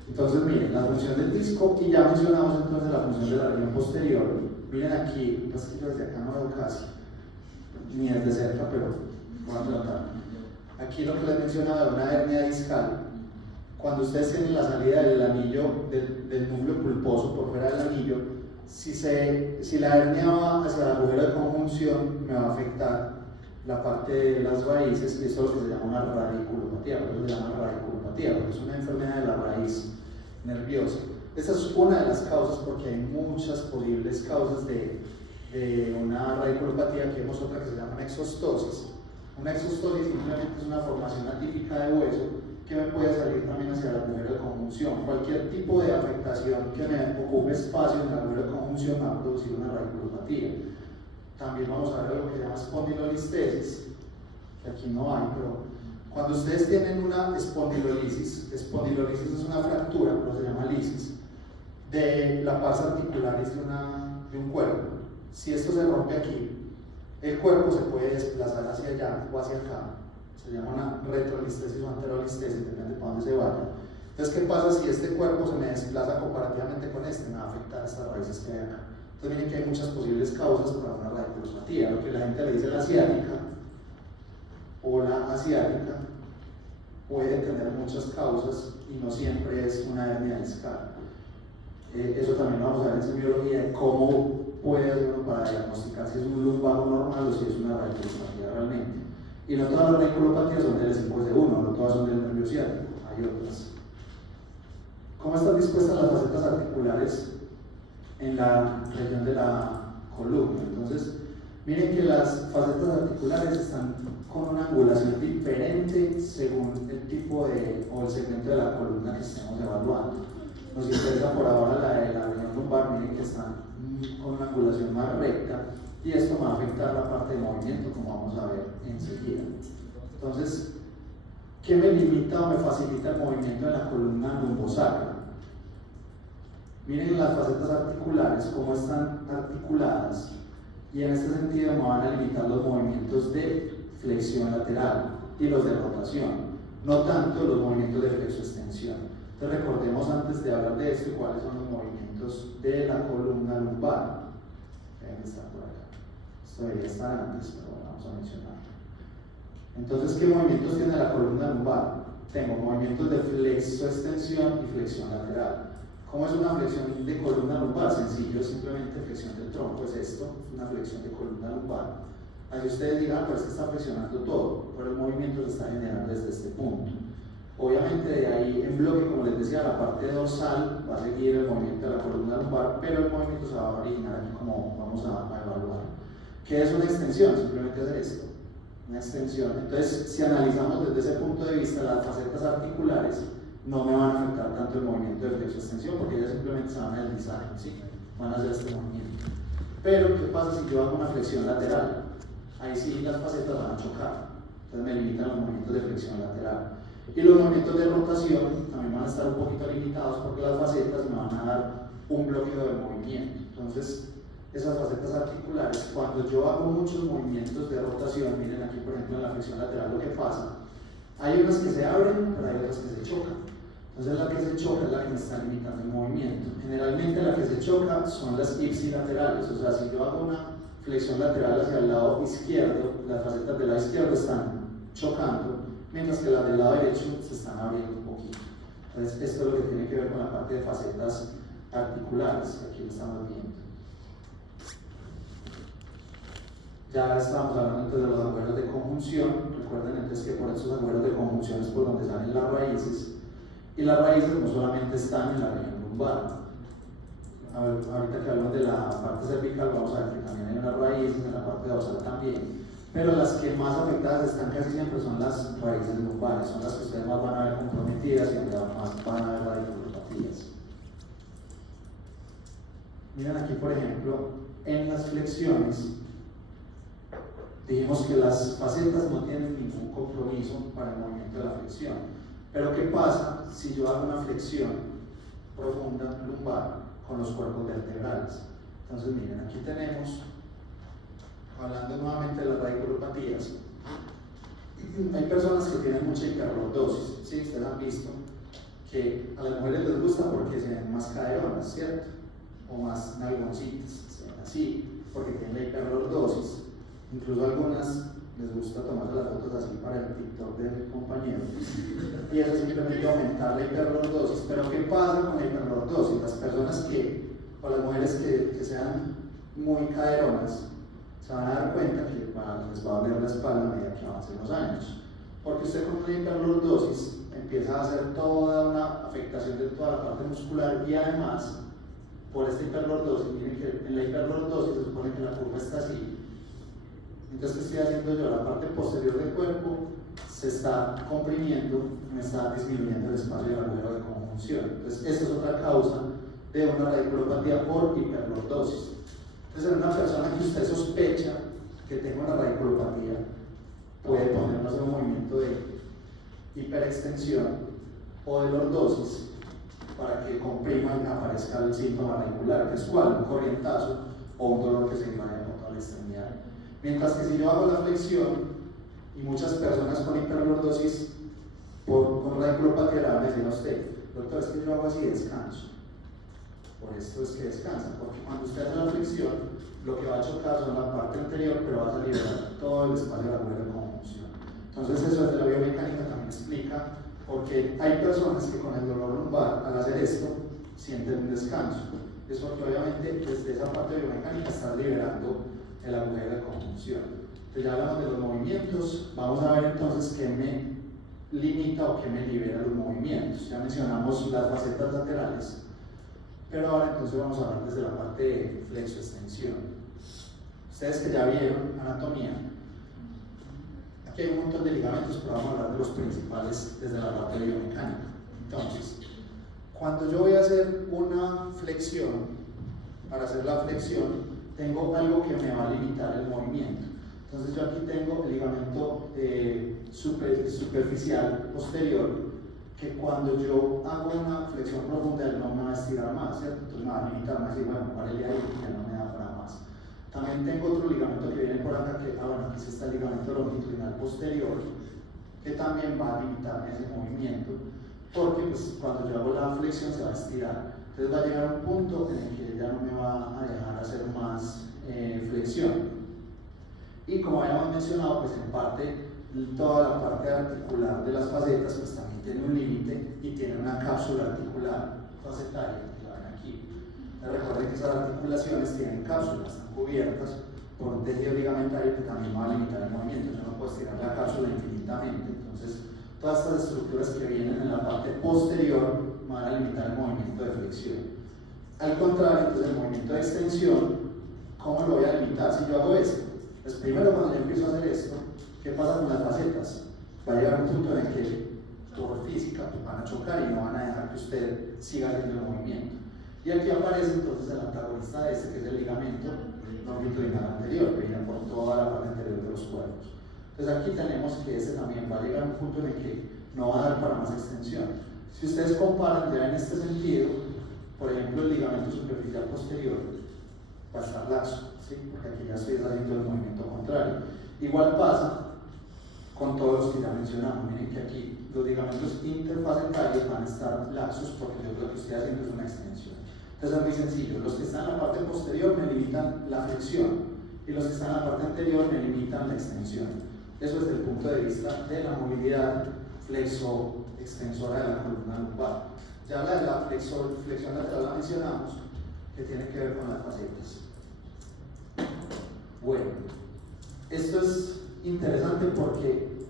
Entonces miren, la función del disco, y ya mencionamos entonces la función de la región posterior. Miren aquí, pues que yo desde acá no veo casi, ni desde cerca, pero voy a tratar. Aquí lo que les mencionaba de una hernia discal, cuando ustedes tienen la salida del anillo, del núcleo pulposo por fuera del anillo, si la hernia va hacia el agujero de conjunción, me va a afectar la parte de las raíces, y esto es lo que se llama una radiculopatía, por eso se llama radiculopatía, porque es una enfermedad de la raíz nerviosa. Esta es una de las causas, porque hay muchas posibles causas de una radiculopatía. Aquí vemos otra que se llama exostosis. Una exostosis simplemente es una formación atípica de hueso que me puede salir también hacia el agujero de conjunción. Cualquier tipo de afectación que me ocupe espacio en el agujero de conjunción va a producir una radiculopatía. También vamos a ver lo que se llama espondilolistesis, que aquí no hay, pero cuando ustedes tienen una espondilolisis es una fractura, pero se llama lisis, de la pars articularis de un cuerpo. Si esto se rompe aquí, el cuerpo se puede desplazar hacia allá o hacia acá. Se llama una retrolistesis o anterolistesis, depende de para dónde se vaya. Entonces, ¿qué pasa si este cuerpo se me desplaza comparativamente con este? Me va a afectar estas raíces que hay acá. Entonces, miren que hay muchas posibles causas para una radiculopatía. Lo que la gente le dice la ciática o la asiática puede tener muchas causas y no siempre es una hernia discal. Eso también lo vamos a ver en semiología, de cómo puede hacer uno para diagnosticar si es un lumbago normal o si es una radiculopatía realmente. Y no todas las radiculopatías son del S1, no todas son del nervio ciático, hay otras. ¿Cómo están dispuestas las facetas articulares en la región de la columna? Entonces, miren que las facetas articulares están con una angulación diferente según el tipo o el segmento de la columna que estemos evaluando. Nos interesa por ahora la de la región lumbar, miren que están con una angulación más recta y esto va a afectar la parte de movimiento, como vamos a ver enseguida. Entonces, ¿qué me limita o me facilita el movimiento en la columna lumbosacra? Miren las facetas articulares, cómo están articuladas, y en este sentido me van a limitar los movimientos de flexión lateral y los de rotación, no tanto los movimientos de flexoextensión. Entonces recordemos antes de hablar de esto cuáles son los movimientos de la columna lumbar. Deben estar por acá. Esto debería estar antes, pero bueno, vamos a mencionarlo. Entonces, ¿qué movimientos tiene la columna lumbar? Tengo movimientos de flexoextensión y flexión lateral. ¿Cómo es una flexión de columna lumbar? Sencillo, simplemente flexión del tronco. Es esto, es una flexión de columna lumbar. Así ustedes digan, pero es que está flexionando todo, pero el movimiento se está generando desde este punto. Obviamente de ahí en bloque, como les decía, la parte dorsal va a seguir el movimiento de la columna lumbar, pero el movimiento se va a originar aquí como vamos a evaluar. ¿Qué es una extensión? Simplemente hacer esto, una extensión. Entonces, si analizamos desde ese punto de vista, las facetas articulares no me van a afectar tanto el movimiento de flexo-extensión porque ellas simplemente se van a deslizar, ¿sí? Van a hacer este movimiento. Pero, ¿qué pasa si yo hago una flexión lateral? Ahí sí las facetas van a chocar, entonces me limitan los movimientos de flexión lateral. Y los movimientos de rotación también van a estar un poquito limitados porque las facetas me van a dar un bloqueo de movimiento. Entonces, esas facetas articulares, cuando yo hago muchos movimientos de rotación, miren aquí por ejemplo en la flexión lateral lo que pasa, hay unas que se abren, pero hay otras que se chocan. Entonces la que se choca es la que me está limitando el movimiento. Generalmente la que se choca son las ipsilaterales, o sea, si yo hago una flexión lateral hacia el lado izquierdo, las facetas del lado izquierdo están chocando, mientras que las del lado derecho se están abriendo un poquito. Entonces esto es lo que tiene que ver con la parte de facetas articulares, aquí lo estamos viendo. Ya estábamos hablando entonces de los agujeros de conjunción. Recuerden entonces que por esos agujeros de conjunción es por donde salen las raíces, y las raíces no solamente están en la región lumbar. Ahorita que hablamos de la parte cervical vamos a ver que también hay unas raíces, en la parte dorsal también, pero las que más afectadas están casi siempre son las raíces lumbares, son las que ustedes más van a ver comprometidas y donde más van a ver radiculopatías. Miren aquí por ejemplo en las flexiones. Dijimos que las facetas no tienen ningún compromiso para el movimiento de la flexión. Pero ¿qué pasa si yo hago una flexión profunda lumbar con los cuerpos vertebrales? Entonces miren, aquí tenemos, hablando nuevamente de las radiculopatías, hay personas que tienen mucha hiperlordosis, ¿sí? Ustedes han visto que a las mujeres les gusta porque se ven más caderonas, ¿cierto? O más nalgoncitas, se ven así, porque tienen la hiperlordosis. Incluso a algunas les gusta tomarse las fotos así para el TikTok de mi compañero. Y eso simplemente aumentar la hiperlordosis. Pero ¿qué pasa con la hiperlordosis? Las personas o las mujeres que sean muy caderonas, se van a dar cuenta que les va a doler la espalda a medida que avancen los años. Porque usted con una hiperlordosis empieza a hacer toda una afectación de toda la parte muscular y además, por esta hiperlordosis, miren que en la hiperlordosis se supone que la curva está así. Entonces, ¿qué estoy haciendo yo? La parte posterior del cuerpo se está comprimiendo, me está disminuyendo el espacio del agujero de conjunción. Entonces, esa es otra causa de una radiculopatía por hiperlordosis. Entonces, en una persona que usted sospecha que tenga una radiculopatía, puede ponernos en un movimiento de hiperextensión o de lordosis para que comprima y aparezca el síntoma radicular, que es cuál, un corrientazo o un dolor que se irradia por toda la extremidad. Mientras que si yo hago la flexión, y muchas personas con hiperlordosis con radiculopatía le van a decir a usted, doctor, es que yo hago así y descanso. Por esto es que descansa, porque cuando usted hace la flexión, lo que va a chocar son la parte anterior, pero vas a liberar todo el espacio de la agujero de conjunción. Entonces eso desde la biomecánica también explica porque hay personas que con el dolor lumbar, al hacer esto, sienten un descanso. Es porque obviamente desde esa parte biomecánica estás liberando el agujero de conjunción. Entonces ya hablamos de los movimientos, vamos a ver entonces qué me limita o qué me libera los movimientos. Ya mencionamos las facetas laterales, pero ahora entonces vamos a hablar desde la parte de flexo-extensión. Ustedes que ya vieron anatomía, aquí hay un montón de ligamentos, pero vamos a hablar de los principales desde la parte biomecánica. Entonces, cuando yo voy a hacer una flexión, para hacer la flexión, tengo algo que me va a limitar el movimiento. Entonces yo aquí tengo el ligamento superficial posterior, que cuando yo hago una flexión profunda él no me va a estirar más, ¿cierto? Entonces me va a limitar más y bueno, párele ahí y ya no me da para más. También tengo otro ligamento que viene por acá, que bueno, aquí está el ligamento longitudinal posterior, que también va a limitar ese movimiento, porque pues, cuando yo hago la flexión se va a estirar. Entonces va a llegar un punto en el que ya no me va a dejar hacer más flexión. Y como habíamos mencionado, pues en parte toda la parte articular de las facetas pues también tiene un límite y tiene una cápsula articular facetaria que la ven aquí. Recuerden que esas articulaciones tienen cápsulas, están cubiertas por un tejido ligamentario que también va a limitar el movimiento. Yo no puedo estirar la cápsula infinitamente. Entonces, todas estas estructuras que vienen en la parte posterior van a limitar el movimiento de flexión. Al contrario, entonces el movimiento de extensión, ¿cómo lo voy a limitar si yo hago esto? Pues primero cuando yo empiezo a hacer esto, ¿qué pasa con las facetas? Va a llegar un punto en el que por física pues, van a chocar y no van a dejar que usted siga haciendo el movimiento. Y aquí aparece entonces el antagonista de este, que es el ligamento longitudinal anterior, que viene por toda la parte anterior de los cuerpos. Entonces aquí tenemos que este también va a llegar a un punto en el que no va a dar para más extensión. Si ustedes comparan ya en este sentido, por ejemplo, el ligamento superficial posterior va a estar laxo, ¿sí? Porque aquí ya estoy haciendo el movimiento contrario. Igual pasa con todos los que ya mencionamos. Miren que aquí los ligamentos interfacetarios van a estar laxos porque yo lo que estoy haciendo es una extensión. Entonces es muy sencillo. Los que están en la parte posterior me limitan la flexión y los que están en la parte anterior me limitan la extensión. Eso desde el punto de vista de la movilidad flexo-extensora de la columna lumbar. Ya la de la flexión lateral la mencionamos, que tiene que ver con las facetas. Bueno, esto es interesante porque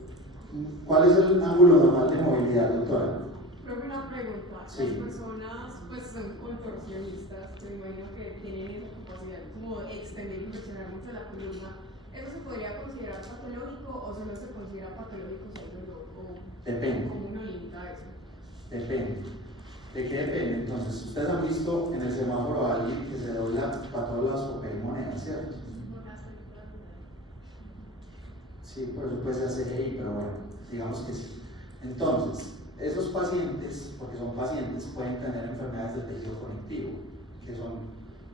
¿cuál es el ángulo normal de movilidad, doctora? Profe, una pregunta. Sí. Las personas pues son contorsionistas, me imagino que tienen esa capacidad como de extender y flexionar mucho la columna. ¿Eso se podría considerar patológico o solo se considera patológico si hay dolor? Depende. ¿Cómo uno limita eso? Depende. ¿De qué depende? Entonces, ustedes han visto en el semáforo a alguien que se dobla para todos lados por pedir moneda, ¿cierto? Sí, por eso puede ser CGI, pero bueno, digamos que sí. Entonces, esos pacientes, porque son pacientes, pueden tener enfermedades del tejido conectivo, que son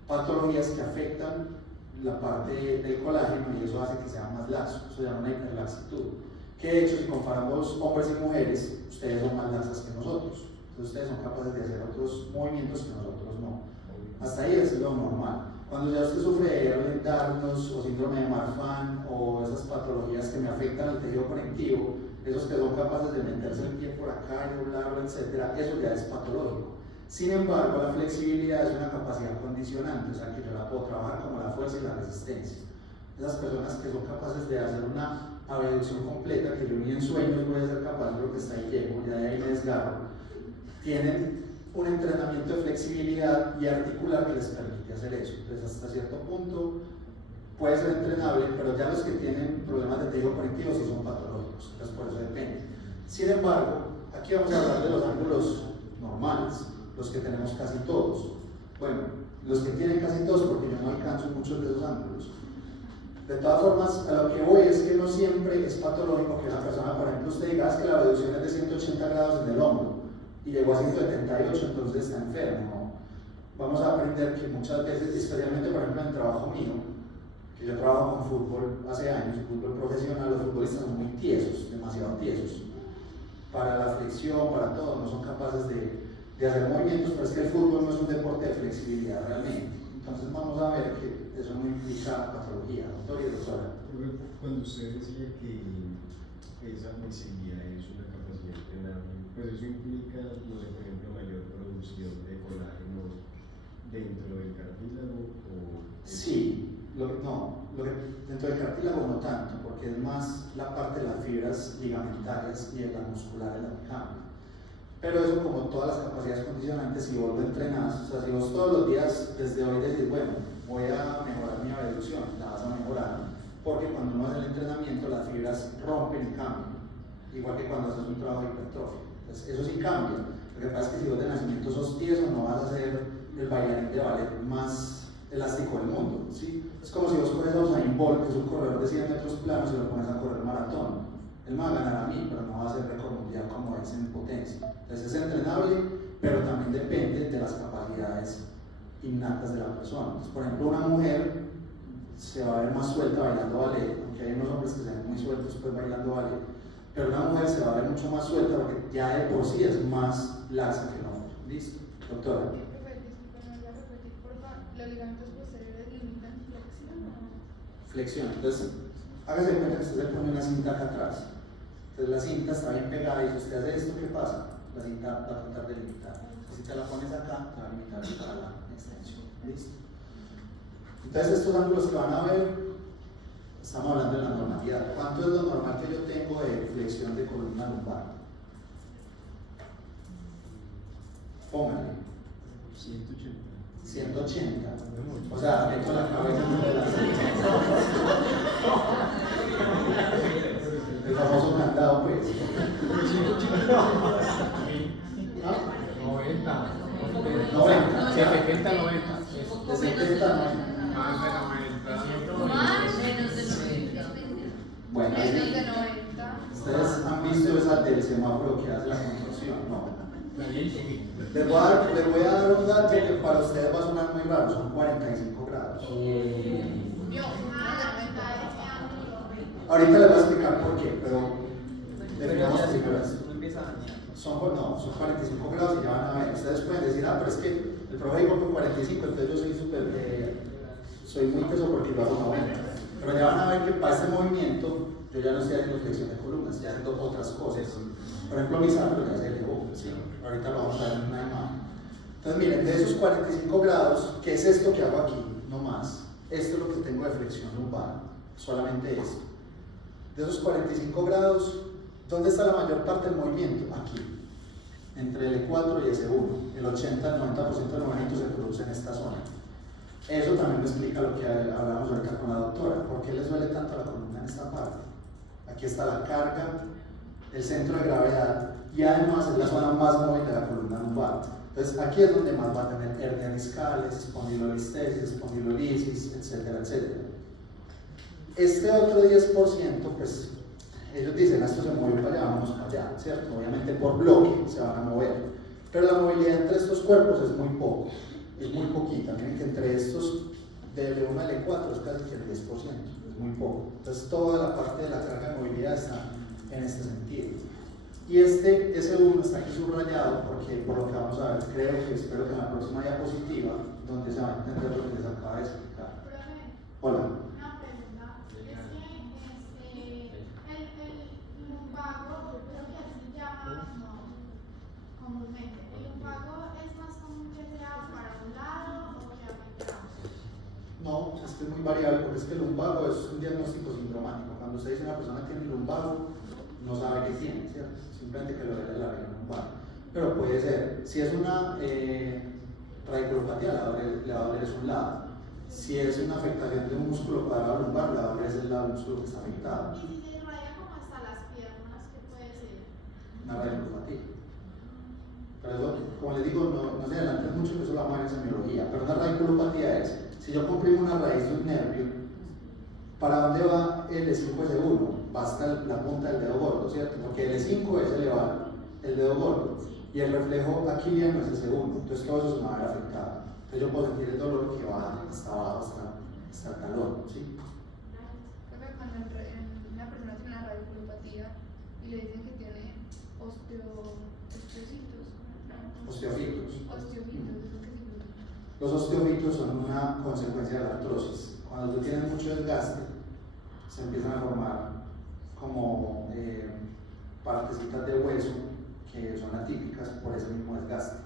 patologías que afectan la parte del colágeno y eso hace que sea más laxo, eso se llama una hiperlaxitud. Que de hecho, si comparamos hombres y mujeres, ustedes son más laxas que nosotros, entonces ustedes son capaces de hacer otros movimientos que nosotros no. Hasta ahí es lo normal. Cuando ya usted sufre de Ehlers Danlos o síndrome de Marfan o esas patologías que me afectan al tejido conectivo, esos que son capaces de meterse el pie por acá y doblarlo, etc., eso ya es patológico. Sin embargo, la flexibilidad es una capacidad condicionante, o sea que yo la puedo trabajar como la fuerza y la resistencia. Esas personas que son capaces de hacer una abducción completa, que yo ni en sueños voy a ser capaz de lo que está ahí llego, ya de ahí me desgarro, tienen un entrenamiento de flexibilidad y articular que les permite hacer eso. Entonces, hasta cierto punto puede ser entrenable, pero ya los que tienen problemas de tejido conectivo sí son patológicos, entonces por eso depende. Sin embargo, aquí vamos a hablar de los ángulos normales, los que tenemos casi todos. Bueno, los que tienen casi todos, porque yo no alcanzo muchos de esos ángulos. De todas formas, a lo que voy es que no siempre es patológico que una persona, por ejemplo, usted diga que la reducción es de 180 grados en el hombro y llegó a 178, entonces está enfermo, ¿no? Vamos a aprender que muchas veces, especialmente por ejemplo en el trabajo mío, que yo trabajo con fútbol hace años, fútbol profesional, los futbolistas son muy tiesos, demasiado tiesos. Para la flexión, para todo, no son capaces de hacer movimientos, pero es que el fútbol no es un deporte de flexibilidad realmente. Entonces vamos a ver que eso no implica patología, doctor y doctora. Cuando usted decía que esa flexibilidad es una capacidad entrenable, pues eso implica, no sé, por ejemplo, mayor producción de colágeno dentro del cartílago o... Sí, dentro del cartílago no tanto, porque es más la parte de las fibras ligamentarias y de las musculares la que cambia. Pero eso, como todas las capacidades condicionantes, si vos lo entrenás, o sea, si vos todos los días desde hoy decís, bueno, voy a mejorar mi reducción, la vas a mejorar, porque cuando uno hace el entrenamiento las fibras rompen y cambian, igual que cuando haces un trabajo de hipertrofia. Entonces, eso sí cambia. Lo que pasa es que si vos de nacimiento sos tieso, no vas a ser el bailarín de ballet más elástico del mundo, ¿sí? Es como si vos coges a Usain Bolt, que es un corredor de 100 metros planos, y lo pones a correr maratón. Él me va a ganar a mí, pero no va a ser récord mundial como es en potencia. Entonces es entrenable, pero también depende de las capacidades innatas de la persona. Entonces, por ejemplo, una mujer se va a ver más suelta bailando ballet, aunque hay unos hombres que se ven muy sueltos pues bailando ballet, pero una mujer se va a ver mucho más suelta porque ya de por sí es más laxa que el hombre. ¿Listo? Doctora. Disculpen, ¿me voy a repetir, por favor? ¿Los ligamentos posteriores limitan flexión o no? Flexión. Entonces, hágase de cuenta que usted le pone una cinta acá atrás. Entonces la cinta está bien pegada y si usted hace esto, ¿qué pasa? La cinta va a tratar de limitar. Si te la pones acá, te va a limitar para la extensión. ¿Listo? Entonces estos ángulos que van a ver, estamos hablando de la normalidad. ¿Cuánto es lo normal que yo tengo de flexión de columna lumbar? Póngale. 180. 180. O sea, meto la cabeza entre las el famoso candado, pues. 90. 70, 90. De 70 a 90. Más de 90. Más menos de 90. Bueno, Menos de 90. ustedes han visto esa del semáforo que hace la contorsión, no. Está bien, sí. Les voy a dar un dato que para ustedes va a sonar muy raro, son 45 grados. Dios, la mitad de ese ángulo. Ahorita les voy a explicar por qué, pero deberíamos primero esto. Uno empieza a dañar. Son 45 grados y ya van a ver. Ustedes pueden decir, pero es que el profe dijo que 45, entonces yo soy muy teso porque lo hago 90. Pero ya van a ver que para este movimiento yo ya no estoy haciendo flexión de columna, estoy haciendo otras cosas. Por ejemplo, mi sacro ya se elevó, ¿sí? Ahorita lo vamos a ver en una imagen. Entonces miren, de esos 45 grados, ¿qué es esto que hago aquí? No más. Esto es lo que tengo de flexión lumbar, solamente esto. De esos 45 grados, ¿dónde está la mayor parte del movimiento? Aquí, entre el E4 y S1. El 80 al 90% del movimiento se produce en esta zona. Eso también me explica lo que hablamos ahorita con la doctora. ¿Por qué les duele tanto la columna en esta parte? Aquí está la carga, el centro de gravedad y además es la zona más móvil de la columna lumbar. Entonces aquí es donde más va a tener hernias discales, espondilolistesis, espondilolisis, etcétera, etcétera. Este otro 10%, pues ellos dicen, esto se movió para allá, vamos para allá, ¿cierto? Obviamente por bloque se van a mover, pero la movilidad entre estos cuerpos es muy poco, es muy poquita. Miren que entre estos, del L1 al E4 es casi que el 10%, es muy poco. Entonces toda la parte de la carga de movilidad está en este sentido. Y este S1 está aquí subrayado porque, por lo que vamos a ver, espero que en la próxima diapositiva, donde se va a entender lo que les acaba de explicar. Hola. Una pregunta, es que el lumbago, creo que así llaman comúnmente, ¿el lumbago es más común que sea para un lado o que a ambos? No, es que es muy variable, porque es que el lumbago es un diagnóstico sindromático. Cuando usted dice una persona tiene lumbago, no sabe qué tiene, ¿cierto? Simplemente que lo duele la región lumbar. Pero puede ser, si es una radiculopatía, le va a doler es un lado. Si es una afectación de un músculo cuadrado lumbar, le va a doler es el lado del músculo que está afectado. Y si se raya como hasta las piernas, ¿qué puede ser? Una radiculopatía. Pero eso, como les digo, no se adelanten mucho, que eso lo vamos a ver en semiología. Pero una radiculopatía es, si yo comprimo una raíz de un nervio, ¿para dónde va el E5S1? Va hasta la punta del dedo gordo, ¿cierto? Porque el E5 es elevar el dedo gordo y el reflejo aquiliano es el segundo, entonces todo eso se me va a ver afectado. Entonces yo puedo sentir el dolor que va hasta abajo, hasta el talón, ¿sí? Creo que cuando una persona tiene una radiculopatía y le dicen que tiene osteofitos, Osteofitos. ¿eso qué significa? Los osteofitos son una consecuencia de la artrosis. Cuando tú tienes mucho desgaste, se empiezan a formar como partecitas de hueso que son atípicas por ese mismo desgaste.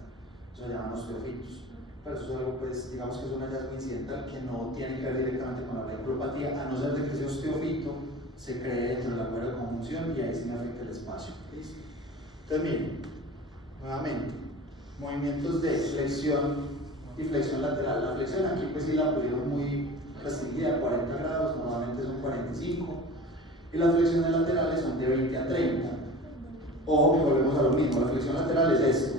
Eso se llaman osteofitos. Pero eso es algo, pues, digamos que es un hallazgo incidental que no tiene que ver directamente con la radiculopatía, a no ser de que ese osteofito se cree dentro de la cuerda de conjunción y ahí sí me afecta el espacio. ¿Listo? Entonces, miren, nuevamente, movimientos de flexión y flexión lateral. La flexión aquí, pues, sí la pusieron muy restringida, 40 grados, normalmente son 45, y las flexiones laterales son de 20 a 30. Ojo que volvemos a lo mismo, la flexión lateral es esto.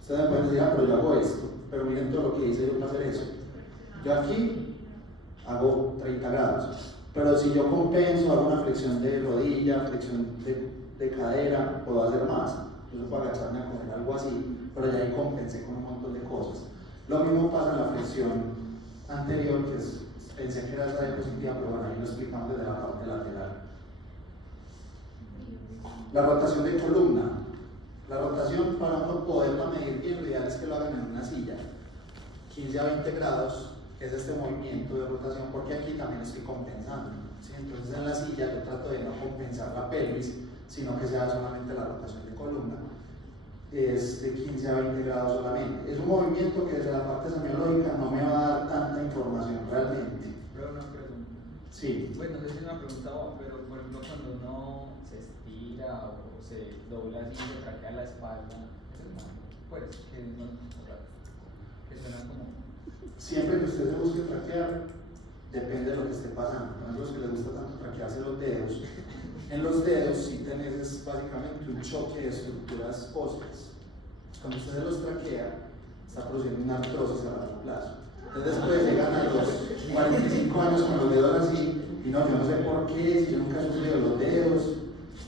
Ustedes me pueden decir, pero yo hago esto, pero miren todo lo que hice yo para hacer eso. Yo aquí hago 30 grados, pero si yo compenso, hago una flexión de rodilla, flexión de cadera, puedo hacer más. Yo puedo agacharme a coger algo así, pero ya ahí compensé con un montón de cosas. Lo mismo pasa en la flexión anterior, que es, pensé que era esa diapositiva, pero bueno, ahí lo explicamos desde la parte lateral. La rotación de columna. La rotación, para uno poderla medir bien, lo ideal es que lo hagan en una silla, 15 a 20 grados, que es este movimiento de rotación, porque aquí también estoy compensando, ¿sí? Entonces en la silla yo trato de no compensar la pelvis, sino que sea solamente la rotación de columna. Es de 15 a 20 grados solamente. Es un movimiento que desde la parte semiológica no me va a dar tanta información realmente. Pero una pregunta. Sí. Bueno, no sé si es una pregunta, pero por ejemplo cuando uno se estira o se dobla así, se traquea la espalda, eso es malo. Pues, que no, que suena como... Siempre que usted se busque traquear, depende de lo que esté pasando. A los que les gusta tanto traquearse los dedos, en los dedos sí tenés básicamente un choque de estructuras óseas. Cuando usted se los traquea, está produciendo una artrosis a largo plazo. Entonces después llegan a los 45 años con los dedos así, y no, yo no sé por qué, si yo nunca he sufrido los dedos,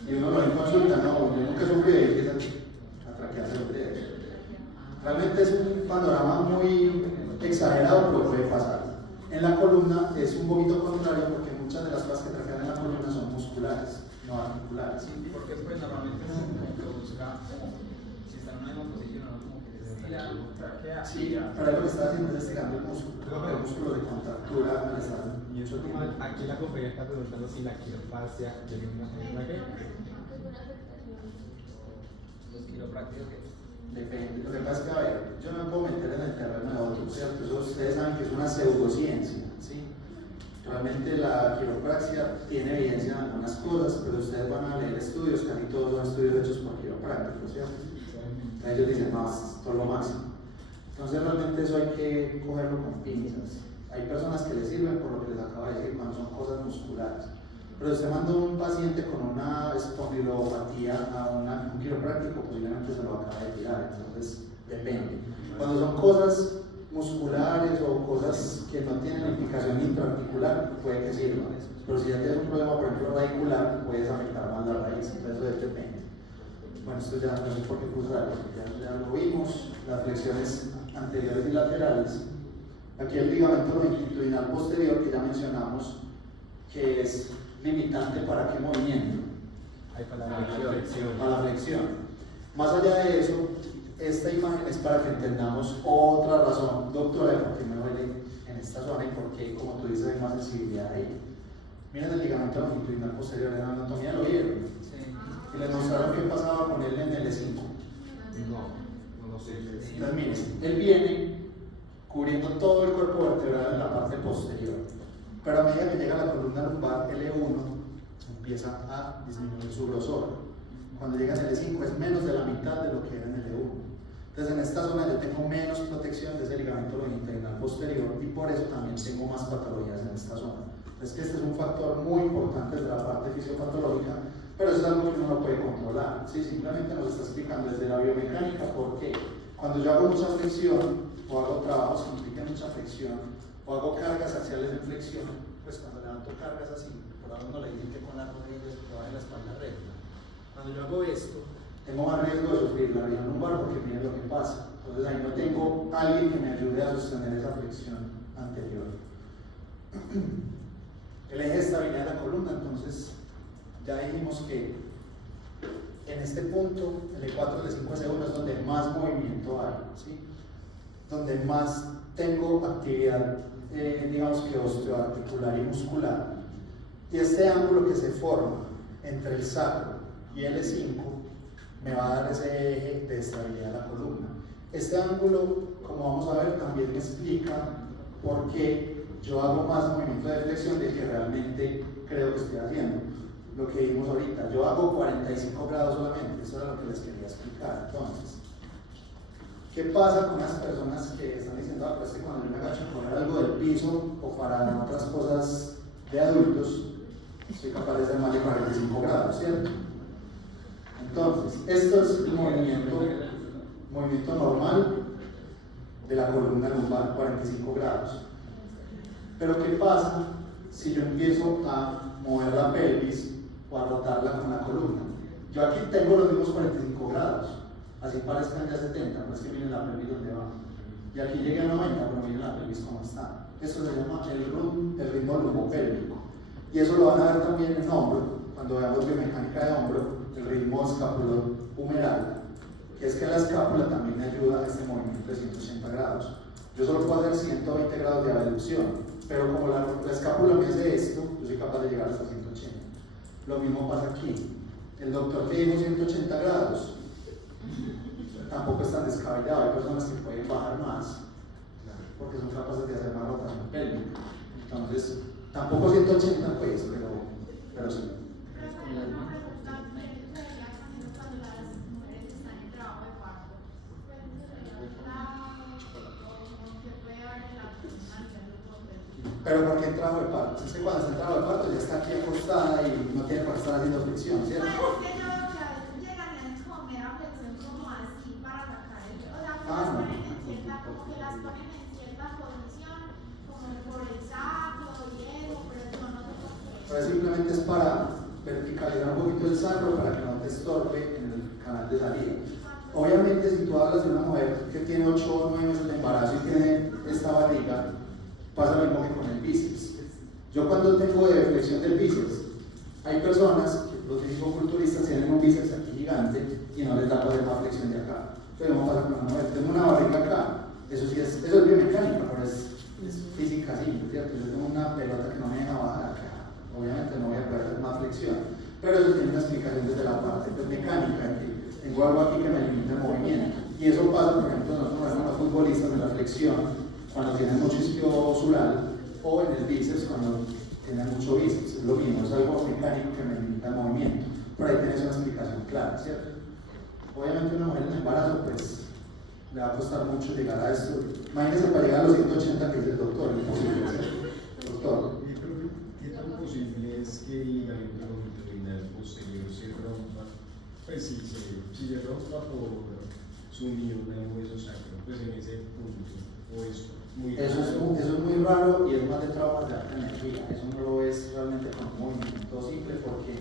Y uno lo ve en consulta, no, yo nunca sufrí de empieza a traquearse los dedos. Realmente es un panorama muy exagerado, pero puede pasar. En la columna es un poquito contrario porque muchas de las cosas que traquean en la columna son musculares, no articulares. Sí, porque pues normalmente uno como que busca, si está en una misma posición, uno como que se estira, traquea. Sí, pero ahí lo que está haciendo es estirando el músculo de contractura, me está mucho tiempo. Aquí la compañera está preguntando si la quiroplastia tiene una qué. Los quiroprácticos que Depende. Lo que pasa es que, a ver, yo no me puedo meter en el terreno de otros, ¿cierto? Eso ustedes saben que es una pseudociencia, ¿sí? Realmente la quiropraxia tiene evidencia en algunas cosas, pero ustedes van a leer estudios, casi todos son estudios hechos por quiroprácticos, ¿cierto? Entonces ellos dicen, no, esto es lo máximo. Entonces realmente eso hay que cogerlo con pinzas. Hay personas que les sirven por lo que les acabo de decir, cuando son cosas musculares. Pero usted manda a un paciente con una espondilopatía a un quiropráctico, posiblemente se lo acaba de tirar, entonces depende. Cuando son cosas musculares o cosas que no tienen implicación intraarticular, puede que sirva. Pero si ya tienes un problema, por ejemplo, radicular, puedes afectar más la raíz, entonces eso depende. Bueno, esto ya no sé por qué cruzar, ya lo vimos, las flexiones anteriores y laterales. Aquí el ligamento longitudinal posterior que ya mencionamos, que es limitante para qué movimiento, Para la flexión. para la flexión. Más allá de eso, esta imagen es para que entendamos otra razón, doctora, de por qué me duele en esta zona y por qué, como tú dices, hay más sensibilidad ahí. Miren el ligamento longitudinal posterior en la anatomía, ¿lo vieron? sí. Y les mostraron qué pasaba con él en el L5. No sé. Entonces miren, él viene cubriendo todo el cuerpo vertebral en la parte posterior, pero a medida que llega a la columna lumbar L1 empieza a disminuir su grosor. Cuando llega al L5 es menos de la mitad de lo que era en L1. Entonces en esta zona yo tengo menos protección de ese ligamento longitudinal posterior y por eso también tengo más patologías en esta zona. Entonces este es un factor muy importante de la parte fisiopatológica, pero eso es algo que uno no puede controlar. ¿Sí? Simplemente nos está explicando desde la biomecánica por qué. Cuando yo hago mucha flexión o hago trabajos que implican mucha flexión o hago cargas axiales en flexión, pues cuando levanto cargas así, por ahora uno le dice que con las rodillas que baje la espalda recta. Cuando yo hago esto, tengo más riesgo de sufrir la región lumbar porque miren lo que pasa. Entonces ahí no tengo alguien que me ayude a sostener esa flexión anterior. El eje de estabilidad de la columna, entonces ya dijimos que en este punto, el E4, el E5, E1 es donde más movimiento hay, ¿sí? Donde más tengo actividad, digamos que osteoarticular y muscular. Y este ángulo que se forma entre el sacro y el E5 me va a dar ese eje de estabilidad de la columna. Este ángulo, como vamos a ver, también me explica por qué yo hago más movimiento de flexión del que realmente creo que estoy haciendo. Lo que vimos ahorita, yo hago 45 grados solamente, eso era lo que les quería explicar. Entonces, ¿qué pasa con las personas que están diciendo, ah, pues que cuando yo me agacho a coger algo del piso o para otras cosas de adultos, soy capaz de hacer más de 45 grados, ¿cierto? Entonces, esto es el movimiento normal de la columna lumbar, 45 grados. Pero ¿qué pasa si yo empiezo a mover la pelvis o a rotarla con la columna? Yo aquí tengo los mismos 45 grados, así parezcan ya 70, no es que miren la pelvis donde va. Y aquí llegué a 90, pero miren la pelvis cómo está. Eso se llama el ritmo lumbopélvico. Y eso lo van a ver también en hombro, cuando veamos biomecánica de hombro, el ritmo escapulohumeral, que es que la escápula también me ayuda a este movimiento de 180 grados. Yo solo puedo hacer 120 grados de abducción, pero como la escápula me hace esto, yo soy capaz de llegar hasta 180. Lo mismo pasa aquí. El doctor que dijo 180 grados tampoco es tan descabellado. Hay personas que pueden bajar más porque son capaces de hacer más rotación pélvica. Entonces, tampoco 180 pues, pero sí. Pero ¿por qué en trabajo de parto? Es que cuando está en trabajo de parto ya está aquí acostada y no tiene para estar haciendo flexión, ¿cierto? Pues es que yo veo que a veces llegan y hacen como mera flexión como así para sacar el... O sea, que las ponen en cierta, como que las ponen en cierta posición, como por el sacro y eso, pero yo no sé por qué. Pero simplemente es para verticalizar un poquito el sacro para que no te estorbe en el canal de salida. Obviamente, si tú hablas de una mujer que tiene 8 o 9 meses de embarazo y tiene esta barriga, pasa lo mismo que con el bíceps. Yo cuando tengo de flexión del bíceps, hay personas, los fisicoculturistas tienen un bíceps aquí gigante y no les da para hacer más flexión de acá. Pero no pasa con una mujer, tengo una barriga acá, eso es biomecánica, pero es física simple, ¿cierto? Yo tengo una pelota que no me deja bajar acá, obviamente no voy a poder hacer más flexión, pero eso tiene una explicación desde la parte pues, mecánica, que tengo algo aquí que me limita el movimiento. Y eso pasa, por ejemplo, nosotros vemos a los futbolistas en la flexión, cuando tienen mucho isquio sural, o en el bíceps cuando tienen mucho bíceps, es lo mismo, es algo mecánico que me limita el movimiento, pero ahí tienes una explicación clara, ¿cierto? Obviamente una mujer en embarazo, pues, le va a costar mucho llegar a esto. Imagínense para llegar a los 180 que dice el doctor, imposible, ¿cierto? Doctor. ¿Qué tan posible es que el ligamento longitudinal posterior se rompa? Pues si se rompa por su unión al hueso sacro, pues en ese punto, o es muy eso es muy raro y es más de traumas de alta energía. Eso no lo ves realmente con un movimiento simple porque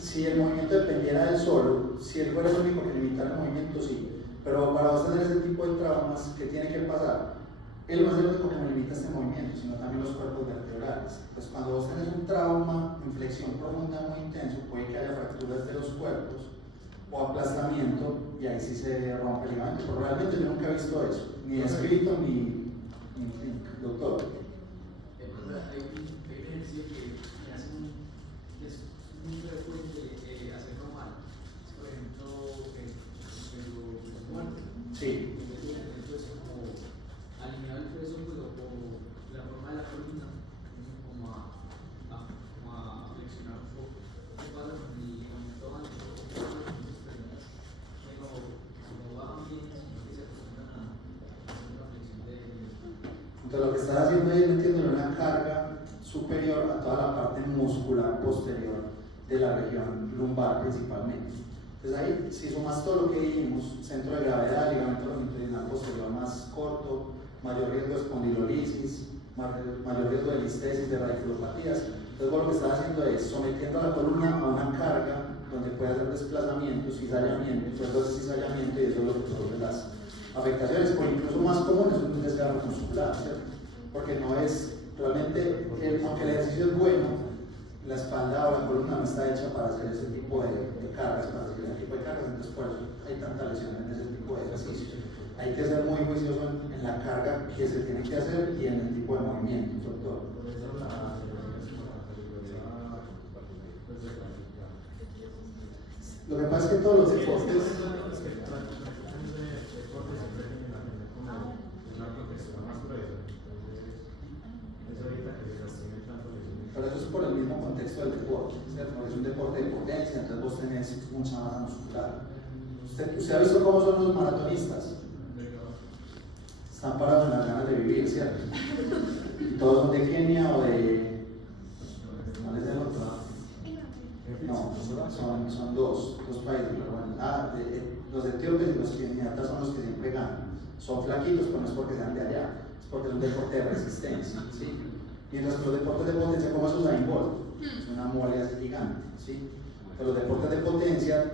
si el movimiento dependiera del solo, si el cuerpo es el único que limita el movimiento, sí. Pero para vos tener ese tipo de traumas, ¿qué tiene que pasar? Él no es el único que me limita este movimiento, sino también los cuerpos vertebrales. Pues cuando vos tenés un trauma en flexión profunda muy intenso, puede que haya fracturas de los cuerpos o aplastamiento y ahí sí se rompe el ligamento. Pero realmente yo nunca he visto eso, ni escrito ni doctor. Hay un ejercicio que es muy frecuente hacerlo mal. Por ejemplo, el muerto. Sí. Entonces, como alinear el peso, pero por la forma de la columna, como a flexionar un poco. ¿Qué pasa con el ligamento ancho? Como bajan bien, sino que se acostumbran a hacer una flexión de. Entonces lo que estás haciendo ahí es metiéndole una carga superior a toda la parte muscular posterior de la región lumbar principalmente. Entonces ahí, si sumas todo lo que dijimos, centro de gravedad, ligamento longitudinal posterior más corto, mayor riesgo de espondilolisis, mayor riesgo de listesis, de radiculopatías. Entonces vos lo que estás haciendo es sometiendo a la columna a una carga donde puede hacer desplazamientos, cizallamiento, entonces cizallamiento y eso es lo que produce las afectaciones, o incluso más común es un desgarro muscular, ¿cierto? Porque no es, realmente, aunque el ejercicio es bueno, la espalda o la columna no está hecha para hacer ese tipo de cargas, para hacer ese tipo de cargas, entonces por eso hay tanta lesión en ese tipo de ejercicio. Hay que ser muy juicioso en la carga que se tiene que hacer y en el tipo de movimiento, doctor. Lo que pasa es que todos los deportes pero eso es por el mismo contexto del deporte, ¿cierto? Porque es un deporte de potencia, entonces vos tenés mucha masa muscular. ¿Usted ha visto cómo son los maratonistas? Están parados en las ganas de vivir, ¿cierto? Y todos son de Kenia o de... ¿cuál es el otro? No, son dos países, pero bueno. Los etíopes y los keniatas son los que siempre ganan. Son flaquitos, pero no es porque sean de allá, es porque es un deporte de resistencia, ¿sí? Mientras que los deportes de potencia, como es Usain Bolt, es una mole así gigante, ¿sí? Pero los deportes de potencia,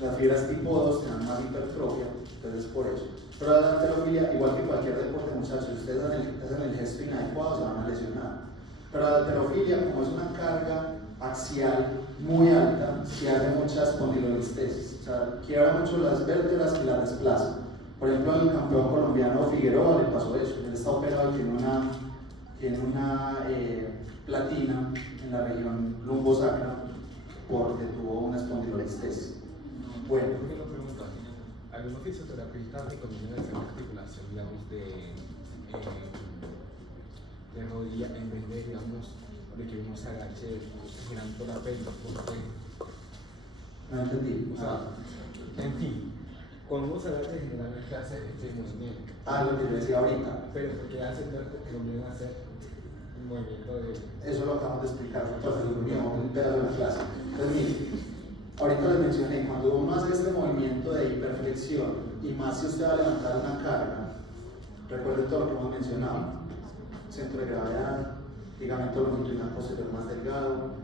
las fibras tipo 2 te dan más hipertrofia, entonces es por eso. Pero la halterofilia, igual que cualquier deporte, muchachos, si ustedes hacen el gesto inadecuado, se van a lesionar. Pero la halterofilia, como es una carga axial muy alta, se hace mucha espondilolistesis, o sea, quiebra mucho las vértebras y las desplaza. Por ejemplo, el campeón colombiano Figueroa le pasó eso, él está operado y tiene una platina en la región lumbosacra porque tuvo una espondilolistesis. Bueno. ¿Por qué lo pregunto? ¿Algunos fisioterapeutas recomiendan hacer una articulación, digamos, de rodilla en vez de, digamos, de que uno se agache girando la pelvis? No entendí. O sea, en fin, cuando uno se agacha generalmente hace este movimiento. Lo que yo decía ahorita. Pero porque hacen que lo vienen a hacer un movimiento de... Eso lo acabamos de explicar, entonces lo unimos un pedazo de la clase. Entonces, mire, ahorita les mencioné, cuando uno hace este movimiento de hiperflexión, y más si usted va a levantar una carga, recuerden todo lo que hemos mencionado, centro de gravedad, ligamento longitudinal posterior más delgado,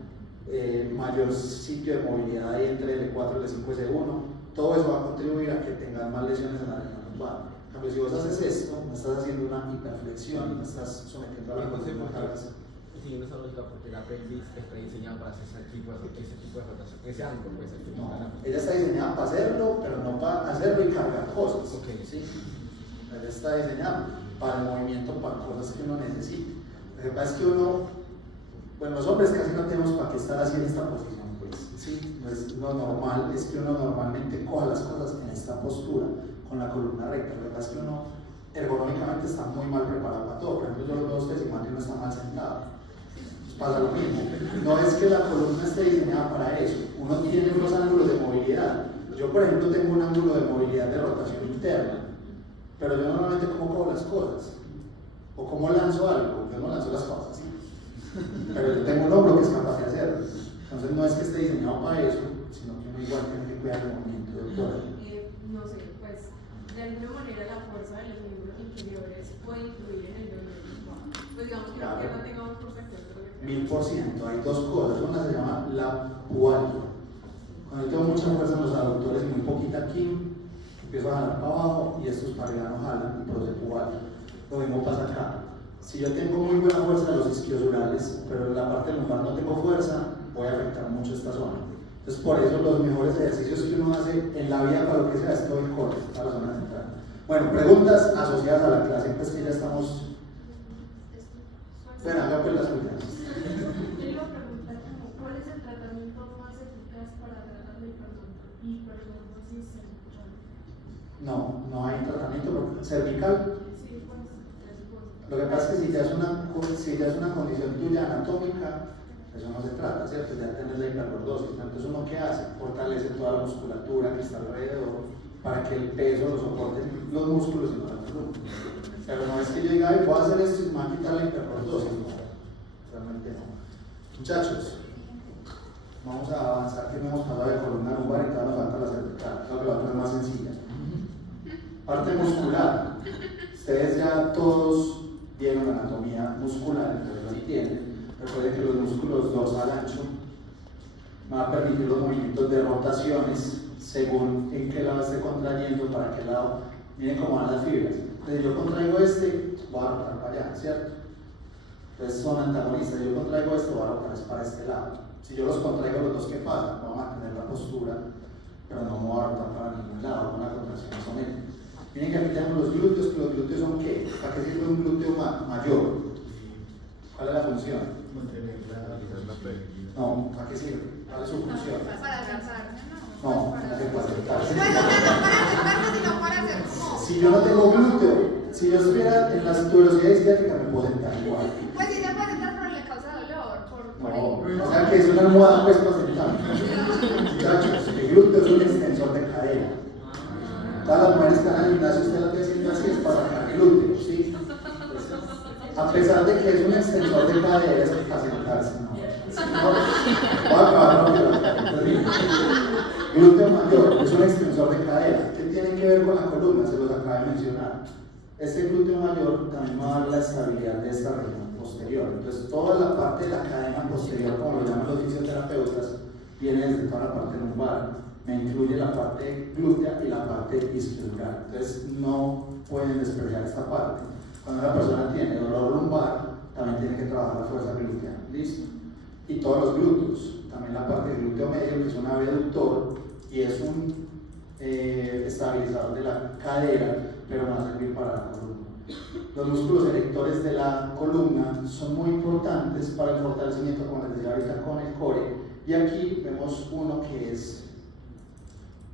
mayor sitio de movilidad ahí entre L4, L5 y L1, todo eso va a contribuir a que tengas más lesiones en la región lumbar. En cambio, si vos haces esto, no estás haciendo una hiperflexión, no estás sometiendo a la columna a cargas. Siguiendo esa lógica, porque la pelvis está diseñada para hacer ese tipo de rotación, ese ángulo, pues, el que No, nos gana. ella está diseñada para hacerlo, pero no para hacerlo y cargar cosas. Ok. ¿Sí? Ella está diseñada para el movimiento, para cosas que uno necesita. Lo que pasa es que uno, bueno, los hombres casi no tenemos para qué estar así en esta posición, pues. ¿Sí? Pues, lo normal es que uno normalmente coja las cosas en esta postura, con la columna recta. Lo que pasa es que uno ergonómicamente está muy mal preparado para todo. Por ejemplo, yo los veo a ustedes y más que uno está mal sentado. Pasa lo mismo. No es que la columna esté diseñada para eso. Uno tiene unos ángulos de movilidad. Yo, por ejemplo, tengo un ángulo de movilidad de rotación interna, pero yo normalmente cómo cojo las cosas o cómo lanzo algo. Yo no lanzo las cosas así, pero yo tengo un hombro que es capaz de hacerlo. Entonces no es que esté diseñado para eso, sino que uno igual tiene que cuidar el movimiento del cuerpo. No sé, pues de alguna manera la fuerza de los miembros inferiores puede influir en el dolor lumbar. Pues digamos que la pierna tenga un fuerza que otro. 1000%. Hay dos cosas. Una se llama la pubalgia. Cuando yo tengo mucha fuerza en los aductores y muy poquita aquí, empiezo a jalar para abajo y estos para arriba no jalan y produce pubalgia. Lo mismo pasa acá. Si yo tengo muy buena fuerza en los isquiosurales, pero en la parte lumbar no tengo fuerza, voy a afectar mucho esta zona. Entonces, por eso los mejores ejercicios que uno hace en la vida para lo que sea es todo el core, para la zona central. Bueno, preguntas asociadas a la clase, pues que ya estamos. Bueno, haga pues las suyas. Yo iba a preguntar ¿cuál es el tratamiento más eficaz para tratar la hipertrofia cervical? No hay tratamiento cervical. Sí, pues, Lo que pasa es que si ya es una condición tuya anatómica, eso no se trata, ¿cierto? Ya tienes la hiperlordosis. Entonces, ¿uno qué hace? Fortalece toda la musculatura que está alrededor para que el peso lo soporten los músculos y no la columna. Pero no es que yo diga, "Ay, voy a hacer esto y me va a quitar la hiperlordosis". No, realmente no. Muchachos, vamos a avanzar, que no hemos pasado de columna lumbar y cada nos falta la cervical. Creo que la otra es más sencilla. Parte muscular. Ustedes ya todos vieron la anatomía muscular, entonces lo entienden. Recuerden que los músculos dorsal ancho van a permitir los movimientos de rotaciones según en qué lado esté contrayendo, para qué lado. Miren cómo van las fibras. Entonces yo contraigo este, voy a rotar para allá, ¿cierto? Entonces son antagonistas. Yo contraigo esto, voy a rotar para este lado. Si yo los contraigo los dos, ¿qué pasa? Voy a mantener la postura, pero no me voy a rotar para ningún lado, una contracción isométrica. Miren que aquí tenemos los glúteos, que los glúteos son ¿qué? ¿Para qué sirve un glúteo mayor? ¿Cuál es la función? Mantener la pelvis. No, ¿para qué sirve? ¿Cuál es su función? Para sentarse, ¿no? No, Para no es para sentarse. Pues no es para sentarse, sino para hacer como. Si yo no tengo glúteo, si yo estuviera en la tuberosidad isquiática, me puedo sentar igual. Pues sí se puede sentar, pero le causa dolor. No, o sea que es una almohada pues para sentarme. Muchachos, el glúteo es un extensor de cadera. Todas las mujeres que van al gimnasio, usted las ve haciendo así, es para sacar glúteo, ¿sí? A pesar de que es un extensor de cadera, es para sentarse, ¿no? Voy a acabar rápido. Glúteo mayor es un extensor de cadera. ¿Qué tiene que ver con la columna? Se los acabo de mencionar. Este glúteo mayor también va a dar la estabilidad de esta región posterior. Entonces, toda la parte de la cadena posterior, como lo llaman los fisioterapeutas, viene desde toda la parte lumbar. Me incluye la parte glútea y la parte isquiosural. Entonces, no pueden despreciar esta parte. Cuando una persona tiene dolor lumbar, también tiene que trabajar la fuerza glútea. ¿Listo? Y todos los glúteos. También la parte del glúteo medio, que es un abductor y es un estabilizador de la cadera, pero no va a servir para la columna. Los músculos erectores de la columna son muy importantes para el fortalecimiento, como les decía ahorita, con el core. Y aquí vemos uno que es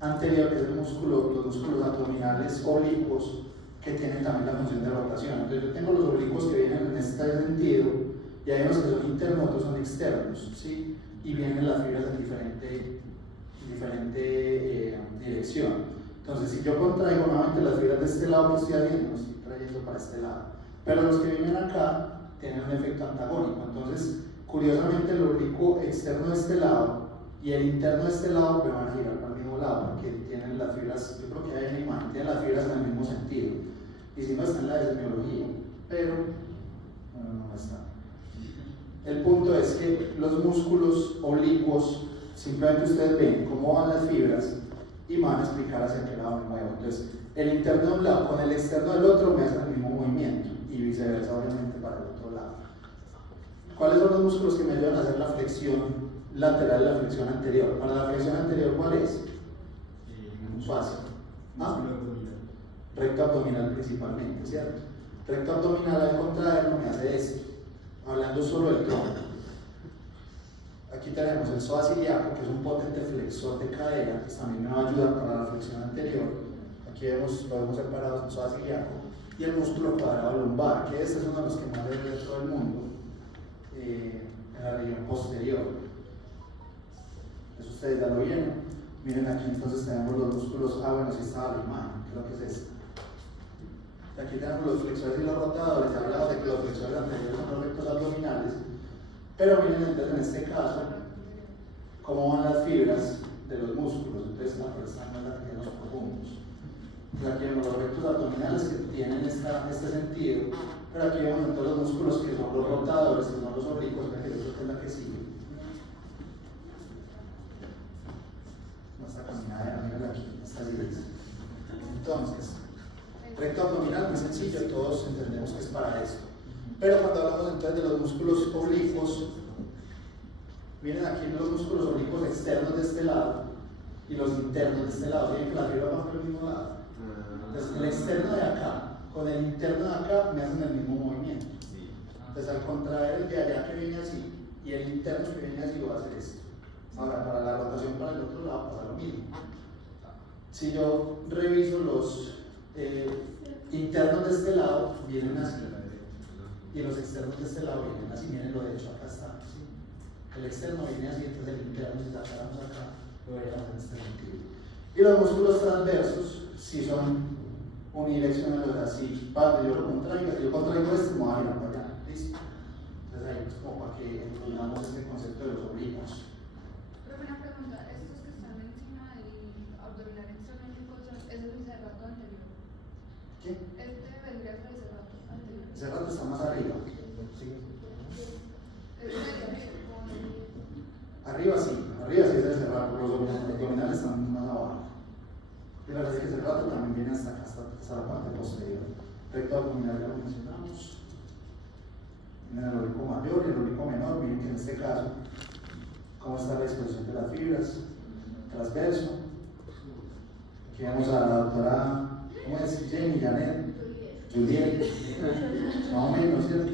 anterior, que es los músculos abdominales oblicuos, que tienen también la función de rotación. Entonces yo tengo los oblicuos que vienen en este sentido, y hay unos que son internos, otros son externos, ¿sí? Y vienen las fibras en diferente dirección. Entonces, si yo contraigo nuevamente las fibras de este lado que estoy haciendo, estoy trayendo para este lado. Pero los que vienen acá tienen un efecto antagónico. Entonces, curiosamente, el oblicuo externo de este lado y el interno de este lado me van a girar para el mismo lado, porque tienen las fibras, yo creo que hay una imagen, tienen las fibras en el mismo sentido. Y si no, está en la desmiología, pero bueno, no está. El punto es que los músculos oblicuos, simplemente ustedes ven cómo van las fibras y me van a explicar hacia qué lado me muevo. Entonces, el interno de un lado con el externo del otro me hacen el mismo movimiento y viceversa, obviamente, para el otro lado. ¿Cuáles son los músculos que me ayudan a hacer la flexión lateral y la flexión anterior? Para la flexión anterior, ¿cuál es? Fácil. ¿Ah? Recto abdominal principalmente, ¿cierto? Recto abdominal al contraerlo me hace esto, hablando solo del tronco. Aquí tenemos el psoas ilíaco, que es un potente flexor de cadera, que también me va a ayudar para la flexión anterior. Aquí lo vemos separado, el psoas ilíaco, y el músculo cuadrado lumbar, que este es uno de los que más debe de todo el mundo, en la región posterior. Eso ustedes ya lo vieron. Miren aquí entonces tenemos los músculos, bueno, sí estaba la imagen, creo que es esta. Y aquí tenemos los flexores y los rotadores, ya hablamos de que los flexores anteriores son los rectos abdominales, pero miren entonces en este caso cómo van las fibras de los músculos, entonces la fuerza no es la que tienen los profundos. Entonces aquí vemos los rectos abdominales que tienen este sentido, pero aquí vemos entonces los músculos que son los rotadores, que son los oblicuos, que es la que sigue. Esta caminadera, miren aquí, esta divisa. Entonces, recto abdominal, muy sencillo, todos entendemos que es para esto. Pero cuando hablamos entonces de los músculos oblicuos, miren aquí los músculos oblicuos externos de este lado y los internos de este lado. Miren que la fibra va por el mismo lado. Entonces, el externo de acá con el interno de acá me hacen el mismo movimiento. Entonces, al contraer el de allá que viene así y el interno que viene así, va a hacer esto. Ahora, para la rotación para el otro lado pasa lo mismo. Si yo reviso los internos de este lado, vienen así, y los externos de este lado vienen así. Miren lo de hecho, acá está. ¿Sí? El externo viene así, entonces el interno, si sacáramos acá, lo veríamos en este sentido. Y los músculos transversos, si son unidireccionales, así, yo lo contraigo, si yo contraigo este, me voy a girar para allá. ¿Listo? Entonces ahí, pues, como para que entendamos este concepto de los oblicuos. Una pregunta, estos que están encima del abdominal externo, ¿ese es el cerrato anterior? ¿Qué? Este vendría a ser el cerrato anterior. El cerrato está más arriba. Arriba sí es el cerrato, los abdominales están más abajo. Y la verdad es que el cerrato también viene hasta acá, hasta la parte posterior. Recto abdominal ya lo mencionamos. En el oblicuo mayor y el oblicuo menor, miren que en este caso, cómo está la disposición de las fibras, transverso. Aquí vemos a la doctora, ¿cómo es? Jenny, Janet, Juliet, más o menos, ¿cierto?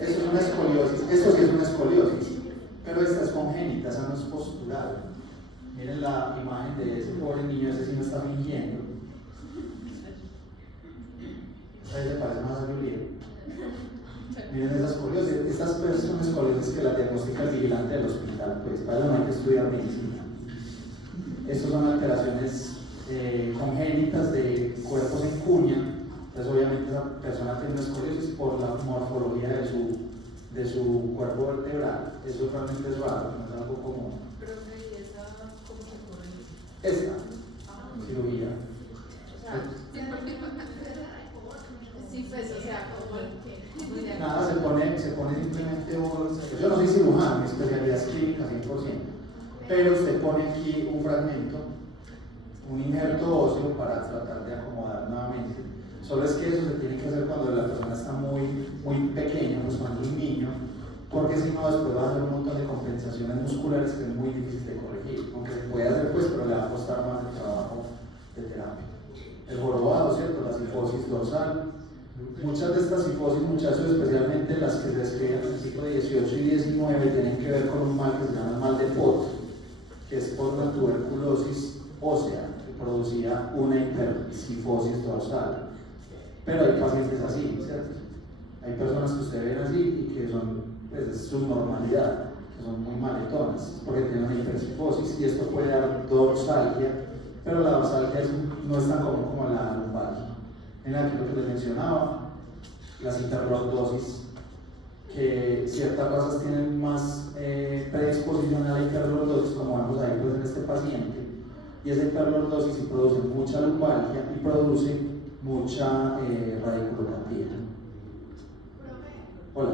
Esto es una escoliosis, esto sí es una escoliosis, pero esta es congénita, esa no es postural. Miren la imagen de ese pobre niño, ese sí no está fingiendo. Esa se parece más a Juliet. Miren esas escoliosis, estas son escoliosis que la diagnostica el vigilante del hospital, pues para eso no hay que estudiar medicina. Estas son alteraciones congénitas de cuerpos en cuña, entonces obviamente esa persona tiene una escoliosis por la morfología de su cuerpo vertebral. Eso realmente es raro, no es algo común. Pero ¿y esa cómo se corrige? Esta cirugía. Sí, pues, o sea, como Nada, se pone simplemente yo no soy cirujano, mi especialidad es clínica 100%, pero usted pone aquí un fragmento, un injerto óseo para tratar de acomodar nuevamente. Solo es que eso se tiene que hacer cuando la persona está muy pequeña, pues cuando es un niño, porque si no después va a hacer un montón de compensaciones musculares que es muy difícil de corregir, aunque se puede hacer pues, pero le va a costar más el trabajo de terapia. El jorobado, ¿cierto? La cifosis dorsal. Muchas de estas cifosis, muchachos, especialmente las que se describen en el siglo XVIII y XIX, tienen que ver con un mal que se llama el mal de Pot, que es por una tuberculosis ósea que producía una hipercifosis dorsal. Pero hay pacientes así, ¿cierto? Hay personas que usted ven así y que son, pues es su normalidad, que son muy maletonas, porque tienen una hipercifosis y esto puede dar dorsalgia, pero la dorsalgia no es tan común como la lumbalgia. Miren aquí lo que les mencionaba, las hiperlordosis, que ciertas razas tienen más predisposición a la hiperlordosis, como vemos ahí pues, en este paciente, y esa hiperlordosis sí produce mucha lumbalgia y produce mucha radiculopatía. Hola.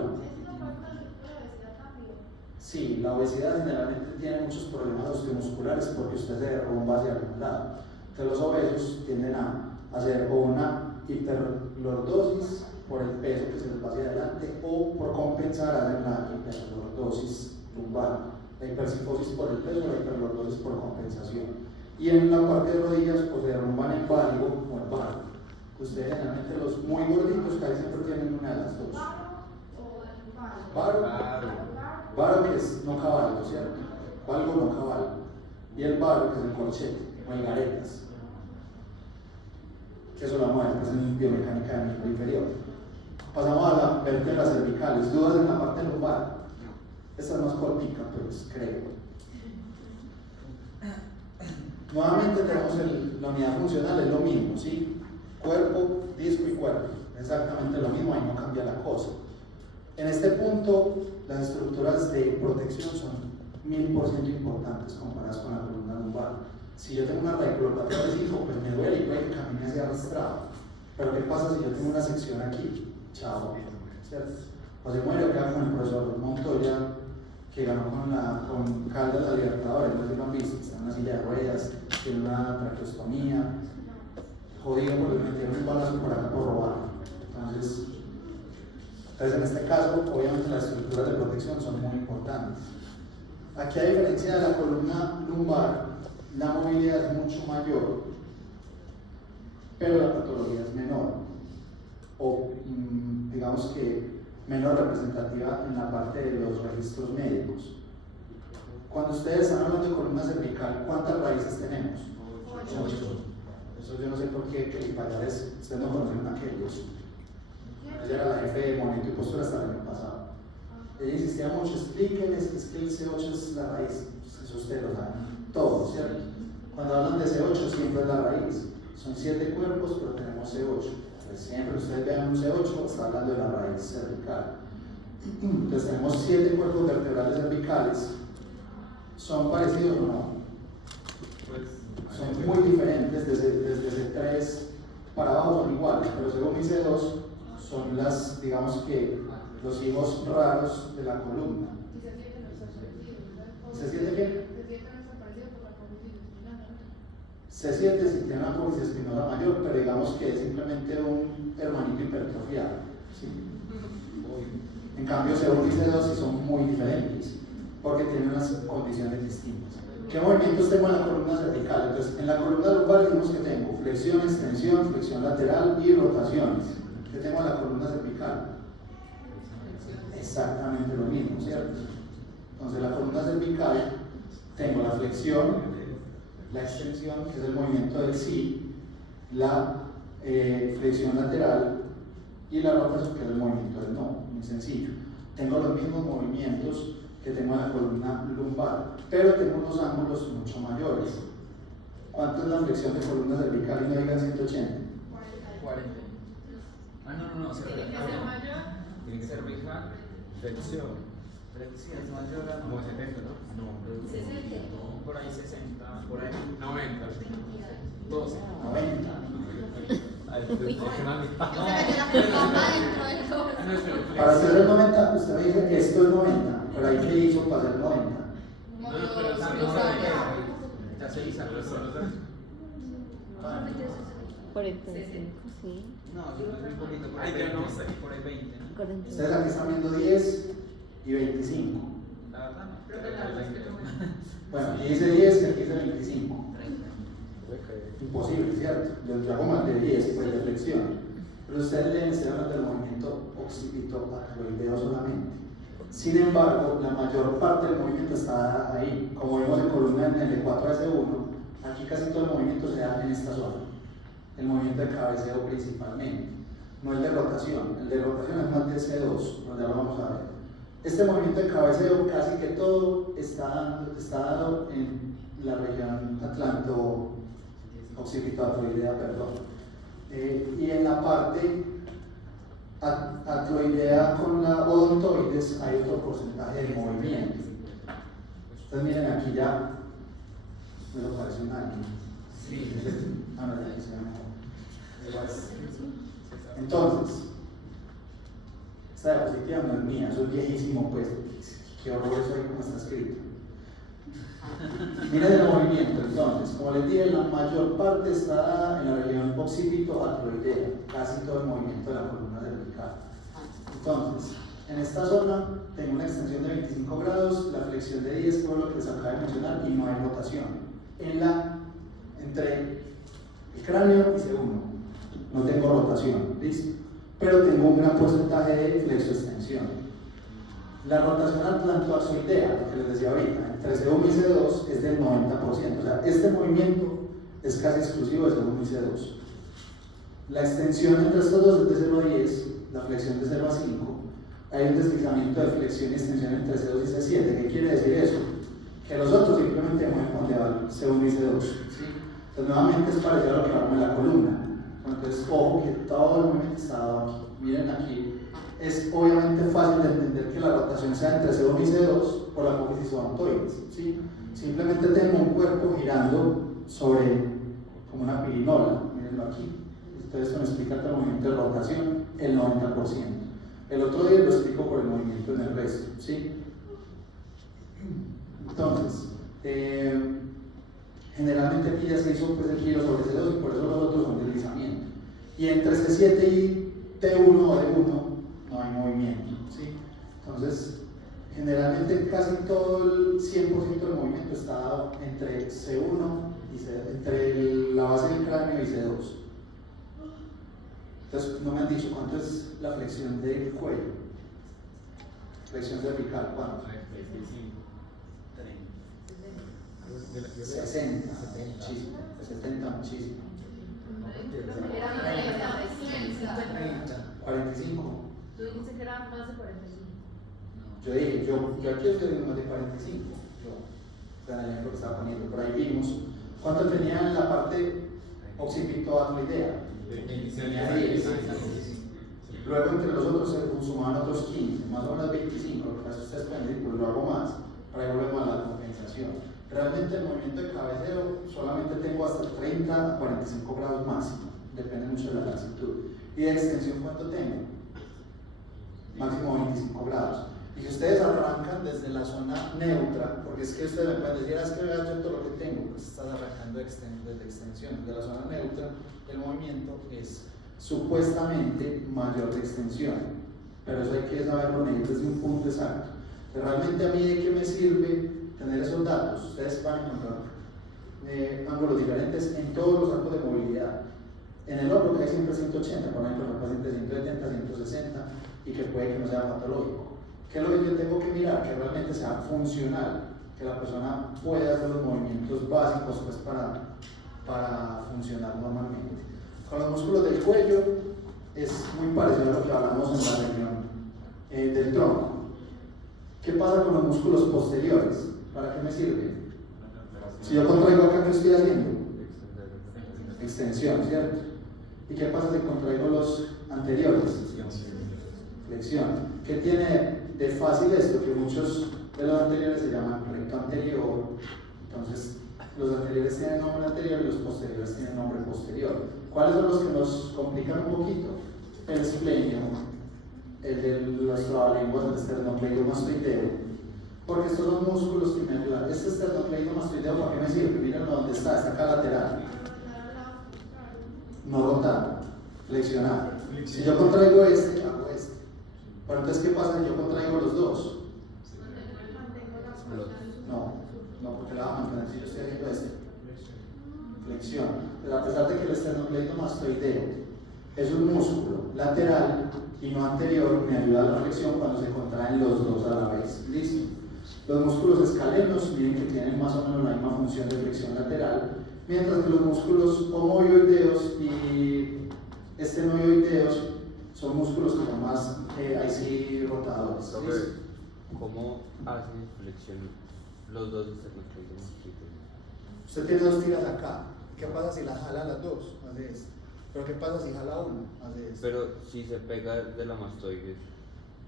Sí, la obesidad generalmente tiene muchos problemas osteomusculares porque usted se derrumba hacia algún lado. Entonces los obesos tienden a hacer o una hiperlordosis por el peso que se les va hacia adelante o por compensar hacen la hiperlordosis lumbar. La hipercifosis por el peso, la hiperlordosis por compensación. Y en la parte de rodillas pues se derrumban en váligo o en barro. Ustedes generalmente los muy gorditos casi siempre tienen una de las dos. Varo que es no caballo, ¿cierto? Valgo no caballo. Y el varo que es el corchete o el garetas. Que eso la mueve, que es en biomecánica del miembro inferior. Pasamos a las vértebras cervicales. ¿Dudas en la parte lumbar? Esta es más cortica, pues creo. Nuevamente tenemos la unidad funcional, es lo mismo, ¿sí? Cuerpo, disco y cuerpo. Exactamente lo mismo, ahí no cambia la cosa. En este punto, las estructuras de protección son 1000% importantes comparadas con la columna lumbar. Si yo tengo una radiculopatía de disco, pues me duele y puede que camine hacia arrastrado. Pero ¿qué pasa si yo tengo una sección aquí? Chao, ¿cierto? José Muero queda con el profesor Montoya, que ganó con Caldas la Libertadores, no sé si lo han visto, está en una silla de ruedas, tiene una traqueostomía, jodido porque le metieron un balazo por acá por robar. Entonces en este caso, obviamente las estructuras de protección son muy importantes. Aquí, a diferencia de la columna lumbar, la movilidad es mucho mayor, pero la patología es menor, o digamos que menos representativa en la parte de los registros médicos. Cuando ustedes están hablando de columna cervical, ¿cuántas raíces tenemos? 8. Eso yo no sé por qué clipallares, ustedes no conocen aquellos. Ella era la jefe de movimiento y postura hasta el año pasado. Ella insistía mucho, explíquenles que es que el C8 es la raíz. Pues eso ustedes lo saben todo, ¿cierto? Cuando hablan de C8 siempre es la raíz. Son 7 cuerpos, pero tenemos C8. Pues siempre ustedes vean un C8, está hablando de la raíz cervical. Entonces tenemos 7 cuerpos vertebrales cervicales. ¿Son parecidos o no? Pues, son muy diferentes, desde C3 para abajo son iguales, pero según mi C2 son las, digamos que, los hijos raros de la columna. ¿C7 qué? C7 sí tiene una apófisis espinosa mayor, pero digamos que es simplemente un hermanito hipertrofiado. ¿Sí? En cambio, C1 y C2 sí son muy diferentes, porque tienen unas condiciones distintas. ¿Qué movimientos tengo en la columna cervical? Entonces, en la columna lumbar dijimos que tengo flexión, extensión, flexión lateral y rotaciones. ¿Qué tengo en la columna cervical? Exactamente lo mismo, ¿cierto? Entonces, la columna cervical tengo la flexión, la extensión, que es el movimiento del sí, la flexión lateral y la rotación, que es el movimiento del no, muy sencillo. Tengo los mismos movimientos que tengo en la columna lumbar, pero tengo unos ángulos mucho mayores. ¿Cuánto es la flexión de columna cervical? Y no digan 180. 40. Ah, no, cervical. Tiene que ser cervical. Flexión es mayor a Como 70, ¿no? No, 60. por ahí 60, por ahí 90. 12. 90. Para hacer el 90, usted me dice que esto es 90, pero ahí qué hizo para hacer 90. Ya se hizo. 45, sí. No, yo no muy poquito, por ahí 20, por ahí 20, ¿no? 45. Ustedes aquí están viendo 10 y 25. La verdad no. Bueno, aquí dice 10 y aquí dice 25. Imposible, ¿cierto? Yo hago más de 10, pues de flexión. Pero ustedes leen, estoy hablando del movimiento occipito-acroideo solamente. Sin embargo, la mayor parte del movimiento está ahí. Como vemos en columna en el E4S1, aquí casi todo el movimiento se da en esta zona. El movimiento de cabeceo principalmente. No el de rotación. El de rotación es más de C2, donde lo vamos a ver. Este movimiento de cabeceo casi que todo está dado en la región atlanto-occipito-acroidea, perdón. Y en la parte acroidea con la odontoides hay otro porcentaje de movimiento. Ustedes miren aquí ya, me lo parece un año. Sí. Ah, no, aquí se ve mejor. Entonces, esta diapositiva no es mía, eso es viejísimo, pues. Qué horror eso ahí como está escrito. Miren el movimiento, entonces, como les dije, la mayor parte está dada en la región occipito-acroidea, casi todo el movimiento de la columna cervical. Entonces, en esta zona tengo una extensión de 25 grados, la flexión de 10, todo lo que les acabo de mencionar, y no hay rotación. Entre el cráneo y C1 no tengo rotación, ¿listo? Pero tengo un gran porcentaje de flexoextensión. La rotación atlantoaxoidea, lo que les decía ahorita, entre C1 y C2 es del 90%. O sea, este movimiento es casi exclusivo de C1 y C2. La extensión entre estos dos es de 0 a 10, la flexión de 0 a 5. Hay un deslizamiento de flexión y extensión entre C2 y C7. ¿Qué quiere decir eso? Que los otros simplemente mueven con C1 y C2. ¿Sí? Entonces, nuevamente es parecido a lo que hablamos en la columna. Entonces, ojo que todo el movimiento está dado aquí. Miren aquí. Es obviamente fácil de entender que la rotación sea entre C1 y C2 por la coficisoantoides, ¿sí? Simplemente tengo un cuerpo girando sobre como una pirinola, mírenlo aquí. Entonces esto me explica que el movimiento de rotación el 90%. El otro día lo explico por el movimiento en el resto, ¿sí? Entonces, generalmente aquí ya se hizo pues, el giro sobre C2 y por eso los otros son deslizamiento. Y entre C7 y T1 o D1 no hay movimiento, ¿sí? Entonces, generalmente casi todo el 100% del movimiento está dado entre C1 y C2, entre la base del cráneo y C2. Entonces, no me han dicho cuánto es la flexión del cuello. Flexión cervical, ¿cuánto? 60, muchísimo. 70, muchísimo. 45. Tú dijiste que era más de 45. Yo dije, yo aquí estoy más de 45. O sea, en el ejemplo que estaba poniendo, por ahí vimos. ¿Cuánto tenía en la parte occipito-acroidea? Tenía 10. Luego entre los otros se sumaban otros 15, más o menos 25. Lo que pasa es que ustedes pueden decir, pues lo hago más. Para ahí volvemos a la compensación. Realmente el movimiento de cabecero solamente tengo hasta 30 a 45 grados máximo. Depende mucho de la latitud. ¿Y de extensión cuánto tengo? Máximo 25 grados. Y si ustedes arrancan desde la zona neutra, porque es que ustedes me pueden decir, es que vea yo todo lo que tengo, pues estás arrancando desde extensión. Desde la zona neutra, el movimiento es supuestamente mayor de extensión, pero eso hay que saberlo medir desde un punto exacto. Pero realmente a mí de qué me sirve tener esos datos. Ustedes van a encontrar ángulos diferentes en todos los arcos de movilidad. En el hombro que hay siempre 180, por ejemplo, en el paciente 170, 160 y que puede que no sea patológico. ¿Qué es lo que yo tengo que mirar? Que realmente sea funcional, que la persona pueda hacer los movimientos básicos pues, para funcionar normalmente. Con los músculos del cuello es muy parecido a lo que hablamos en la región del tronco. ¿Qué pasa con los músculos posteriores? ¿Para qué me sirve? Si yo contraigo acá, ¿qué estoy haciendo? Extensión, ¿cierto? ¿Y qué pasa si contraigo los anteriores? Flexión. ¿Qué tiene de fácil esto? Que muchos de los anteriores se llaman recto anterior. Entonces, los anteriores tienen nombre anterior y los posteriores tienen nombre posterior. ¿Cuáles son los que nos complican un poquito? El esplenio, el de los trabalenguas, el esternocleidomastoideo. Porque estos son músculos que me ayudan. Este esternocleidomastoideo, ¿para qué me sirve? Miren dónde está acá lateral. No rotar, flexionar. Si yo contraigo este, hago este. Pero entonces, ¿qué pasa si yo contraigo los dos? No, porque la va a mantener si yo estoy haciendo este. Flexión. Pero a pesar de que el esternocleidomastoideo es un músculo lateral y no anterior, me ayuda a la flexión cuando se contraen los dos a la vez. ¿Listo? Los músculos escalenos, miren que tienen más o menos la misma función de flexión lateral, mientras que los músculos homioideos y estenoideos son músculos que son más, ahí sí, rotadores. ¿Cómo hacen flexión los dos esternocleidomastoideos? Usted tiene dos tiras acá. ¿Qué pasa si las jala las dos? Hace esto. Pero ¿qué pasa si jala una? Hace esto. Pero si se pega de la mastoides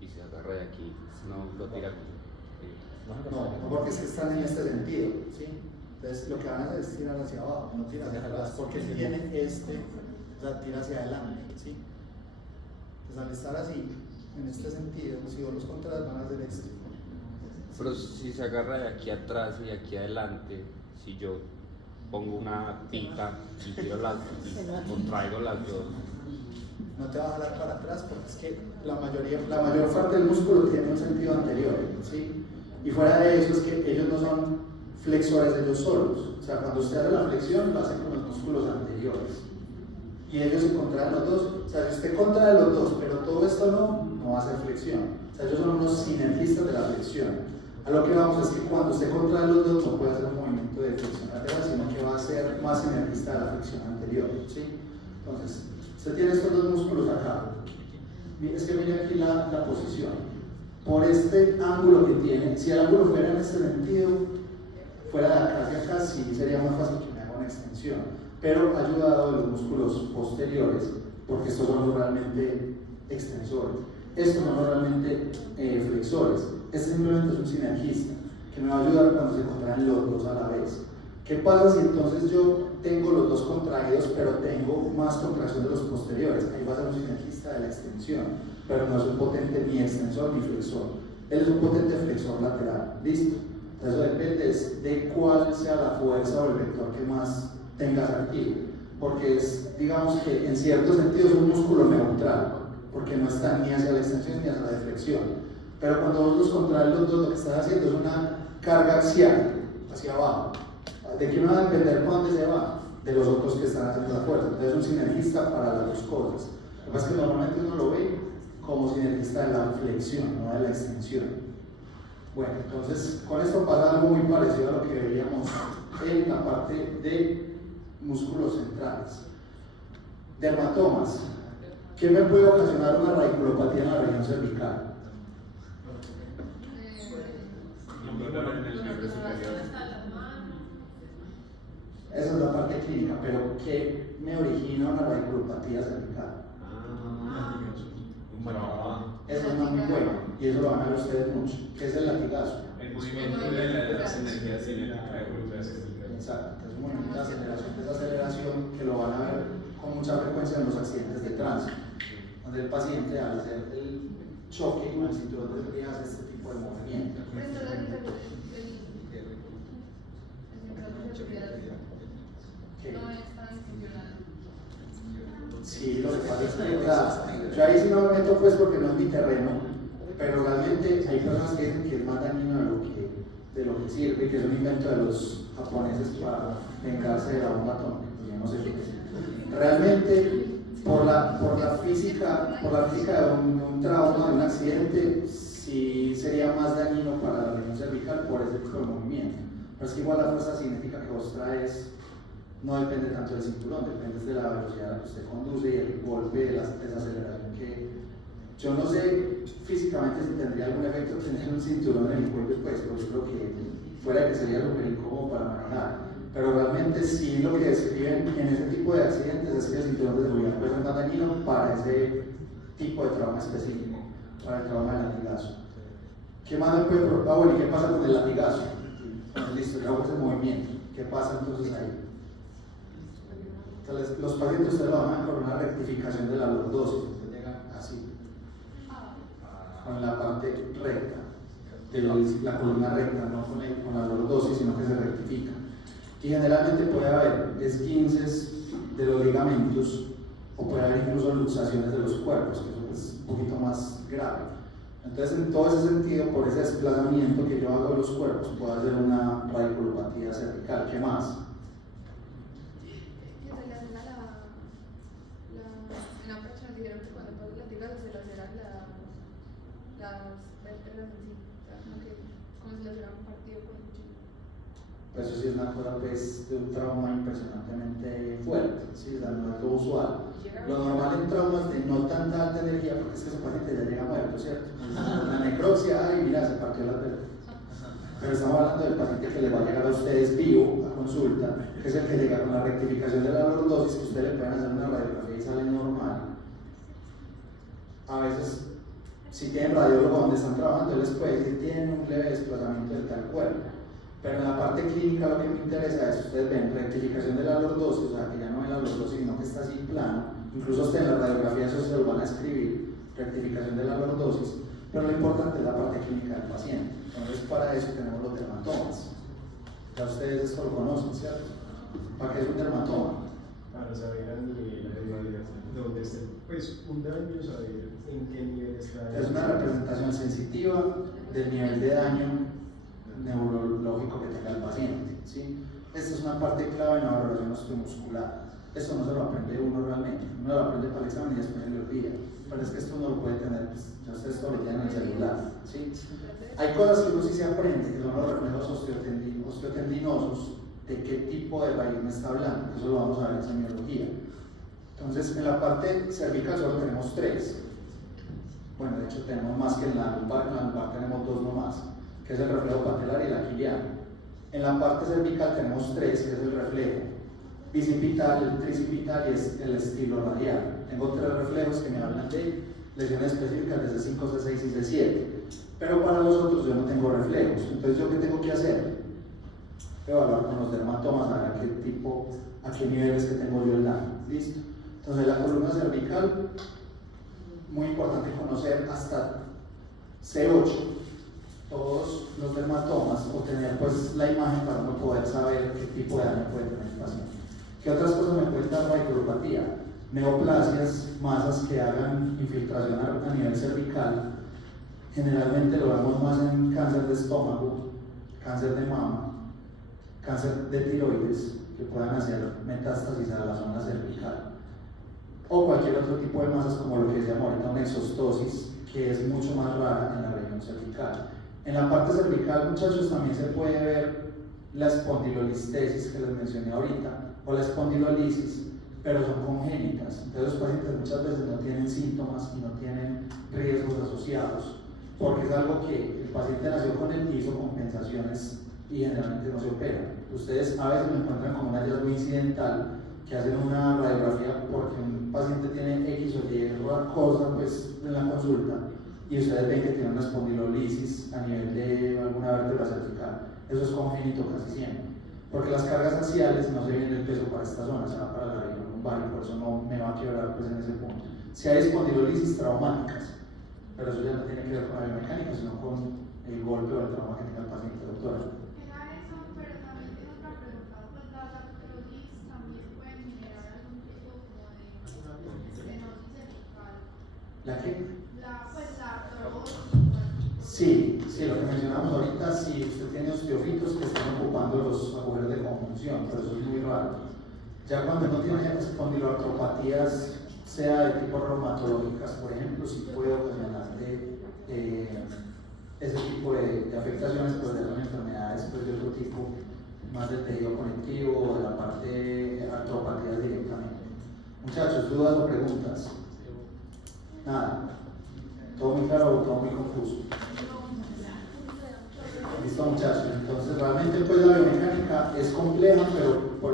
y se agarra de aquí, no lo tira aquí. No, porque es que están en este sentido, ¿sí? Entonces lo que van a hacer es tirar hacia abajo, no tirar hacia atrás, porque él tiene o sea, tira hacia adelante, ¿sí? Entonces al estar así, en este sentido, si vos los contras van a hacer esto. Pero si se agarra de aquí atrás y de aquí adelante, si yo pongo una pita y tiro y contraigo las dos. No te va a jalar para atrás porque es que la mayor parte del músculo tiene un sentido anterior, ¿sí? Y fuera de eso es que ellos no son flexores ellos solos. O sea, cuando usted hace la flexión lo hace con los músculos anteriores. Y ellos se contraen los dos. O sea, si usted contrae los dos, pero todo esto no va a ser flexión. O sea, ellos son unos sinergistas de la flexión. A lo que vamos es que cuando usted contrae los dos no puede hacer un movimiento de flexión lateral, sino que va a ser más sinergista de la flexión anterior, ¿sí? Entonces, usted tiene estos dos músculos acá. Es que mire aquí la posición. Por este ángulo que tiene, si el ángulo fuera en este sentido, fuera de acá hacia acá, sí sería más fácil que me haga una extensión. Pero ha ayudado de los músculos posteriores, porque estos son los realmente extensores. Estos son los realmente flexores. Este simplemente es un sinergista que me va a ayudar cuando se contraen los dos a la vez. ¿Qué pasa si entonces yo tengo los dos contraídos, pero tengo más contracción de los posteriores? Ahí va a ser un sinergista de la extensión, pero no es un potente ni extensor ni flexor. Él es un potente flexor lateral. ¿Listo? Eso depende de cuál sea la fuerza o el vector que más tengas aquí. Porque es, digamos que en cierto sentido es un músculo neutral, porque no está ni hacia la extensión ni hacia la flexión. Pero cuando vos los contraes los dos, lo que estás haciendo es una carga axial hacia abajo. ¿De quién va a depender cuándo se va? De los otros que están haciendo la fuerza. Entonces es un sinergista para las dos cosas. Lo que pasa es que normalmente uno lo ve como sinergista de la flexión, no de la extensión. Bueno, entonces con esto pasa algo muy parecido a lo que veíamos en la parte de músculos centrales. Dermatomas. ¿Qué me puede ocasionar una radiculopatía en la región cervical? Esa es la parte clínica, pero ¿qué me origina una radiculopatía cervical? Eso es muy bueno y eso lo van a ver ustedes mucho. ¿Qué es el latigazo? El movimiento de las energías cinéticas de voluntad cervical. Exacto, es un movimiento de aceleración. Esa aceleración que lo van a ver con mucha frecuencia en los accidentes de tránsito, donde el paciente al hacer el choque con el cinturón de seguridad hace este tipo de movimiento. No es tan funcional. Sí, lo que pasa es que yo ahí sí no me meto pues porque no es mi terreno, pero realmente hay personas que dicen que es más dañino de lo que sirve, que es un invento de los japoneses para vengarse de la bomba atómica. Yo no sé qué es. Realmente por la física de un trauma, de un accidente, sí sería más dañino para la región cervical por ese tipo de movimiento. Pero es que igual la fuerza cinética que vos traes no depende tanto del cinturón, depende de la velocidad a la que usted conduce y el golpe de la desaceleración que... Yo no sé físicamente si tendría algún efecto tener un cinturón en el golpe, pues, porque yo creo que fuera que sería súper incómodo para manejar. Pero realmente sí lo que describen en ese tipo de accidentes es que el cinturón de seguridad puede ser más dañino para ese tipo de trauma específico, para el trauma del latigazo. ¿Qué más me puede provocar? Bueno, ¿y qué pasa con el latigazo? Bueno, listo, yo hago ese movimiento. ¿Qué pasa entonces ahí? Entonces, los pacientes ustedes lo van a ver con una rectificación de la lordosis, entonces llegan así, con la parte recta, de la columna recta, no con la lordosis, sino que se rectifica. Y generalmente puede haber esguinces de los ligamentos o puede haber incluso luxaciones de los cuerpos, que eso es un poquito más grave. Entonces, en todo ese sentido, por ese desplazamiento que yo hago de los cuerpos, puedo hacer una radiculopatía cervical. ¿Qué más? Una persona dijeron que cuando pasa el latigazo se laceran las vértebras en sí, o sea, como si laceran un partido con un cuchillo. Pues eso sí es una cosa pues, de un trauma impresionantemente fuerte, ¿sí? O sea, no es lo usual. Lo normal en traumas de no tanta alta energía, porque es que ese paciente ya llega muerto, ¿cierto? La necropsia, ay, mira, se partió la vértebra. Pero estamos hablando del paciente que les va a llegar a ustedes vivo a consulta, que es el que llega con la rectificación de la lordosis, que ustedes le pueden hacer una radiografía y sale normal. A veces, si tienen radiólogo donde están trabajando, les puede decir que tienen un leve desplazamiento del tal cuerpo. Pero en la parte clínica lo que me interesa es, ustedes ven rectificación de la lordosis, o sea, que ya no es la lordosis, sino que está así plano. Incluso ustedes en la radiografía eso se lo van a escribir, rectificación de la lordosis, pero lo importante es la parte clínica del paciente. Entonces, para para eso tenemos los dermatomas. Ya ustedes esto lo conocen, ¿cierto? ¿Para qué es un dermatoma? Para saber a nivel de dónde esté, pues un daño, saber en qué nivel está. Es una representación sensitiva del nivel de daño neurológico que tenga el paciente, ¿sí? Esta es una parte clave en la valoración osteomuscular. Esto no se lo aprende uno realmente, uno lo aprende para el examen y después le olvida. Pero es que esto uno lo puede tener, pues, ya ustedes todo lo tienen en el celular, ¿sí? Hay cosas que uno sí se aprende, que son los reflejos osteotendinosos, de qué tipo de raíz me está hablando, eso lo vamos a ver en semiología. Entonces, en la parte cervical solo tenemos 3. Bueno, de hecho tenemos más que en la lumbar tenemos 2 nomás, que es el reflejo patelar y el aquiliano. En la parte cervical tenemos 3, que es el reflejo bicipital, el tricipital y es el estilo radial. Tengo 3 reflejos que me hablan de lesiones específicas de C5, C6 y C7. Pero para los otros yo no tengo reflejos. Entonces, ¿yo qué tengo que hacer? Evaluar con los dermatomas a ver a qué tipo, a qué niveles que tengo yo el daño. ¿Listo? Entonces, la columna cervical, muy importante conocer hasta C8 todos los dermatomas o tener pues la imagen para uno poder saber qué tipo de daño puede tener el paciente. ¿Qué otras cosas me pueden dar radiculopatía? Neoplasias, masas que hagan infiltración a nivel cervical. Generalmente lo vemos más en cáncer de estómago, cáncer de mama, cáncer de tiroides, que puedan hacer metástasis a la zona cervical. O cualquier otro tipo de masas como lo que se llama ahorita una exostosis, que es mucho más rara en la región cervical. En la parte cervical, muchachos, también se puede ver la espondilolistesis que les mencioné ahorita, o la espondilolisis, pero son congénitas. Entonces los pacientes muchas veces no tienen síntomas y no tienen riesgos asociados, porque es algo que el paciente nació con él y hizo compensaciones y generalmente no se opera. Ustedes a veces lo encuentran como un hallazgo incidental, que hacen una radiografía porque un paciente tiene X o Y cosa pues, en la consulta y ustedes ven que tiene una espondilolisis a nivel de alguna vértebra cervical. Eso es congénito casi siempre, porque las cargas axiales no se viene el peso para esta zona, se va para la región lumbar y por eso no me va a quebrar pues, en ese punto. Si hay espondilolisis traumáticas, pero eso ya no tiene que ver con la biomecánica, sino con el golpe o el trauma que tenga el paciente, doctora. ¿La qué? La artrosis. Sí, lo que mencionamos ahorita, si usted tiene osteofitos que están ocupando los agujeros de conjunción, pero eso es muy raro. Ya cuando no tiene espondiloartropatías, sea de tipo reumatológicas, por ejemplo, sí puede ocasionar ese tipo de afectaciones, pues de las enfermedades pues, de otro tipo, más del tejido conectivo o de la parte artropatías directamente. Muchachos, ¿dudas o preguntas? Nada. ¿Todo muy claro o todo muy confuso? Listo, muchachos. Entonces, realmente pues la biomecánica es compleja, pero por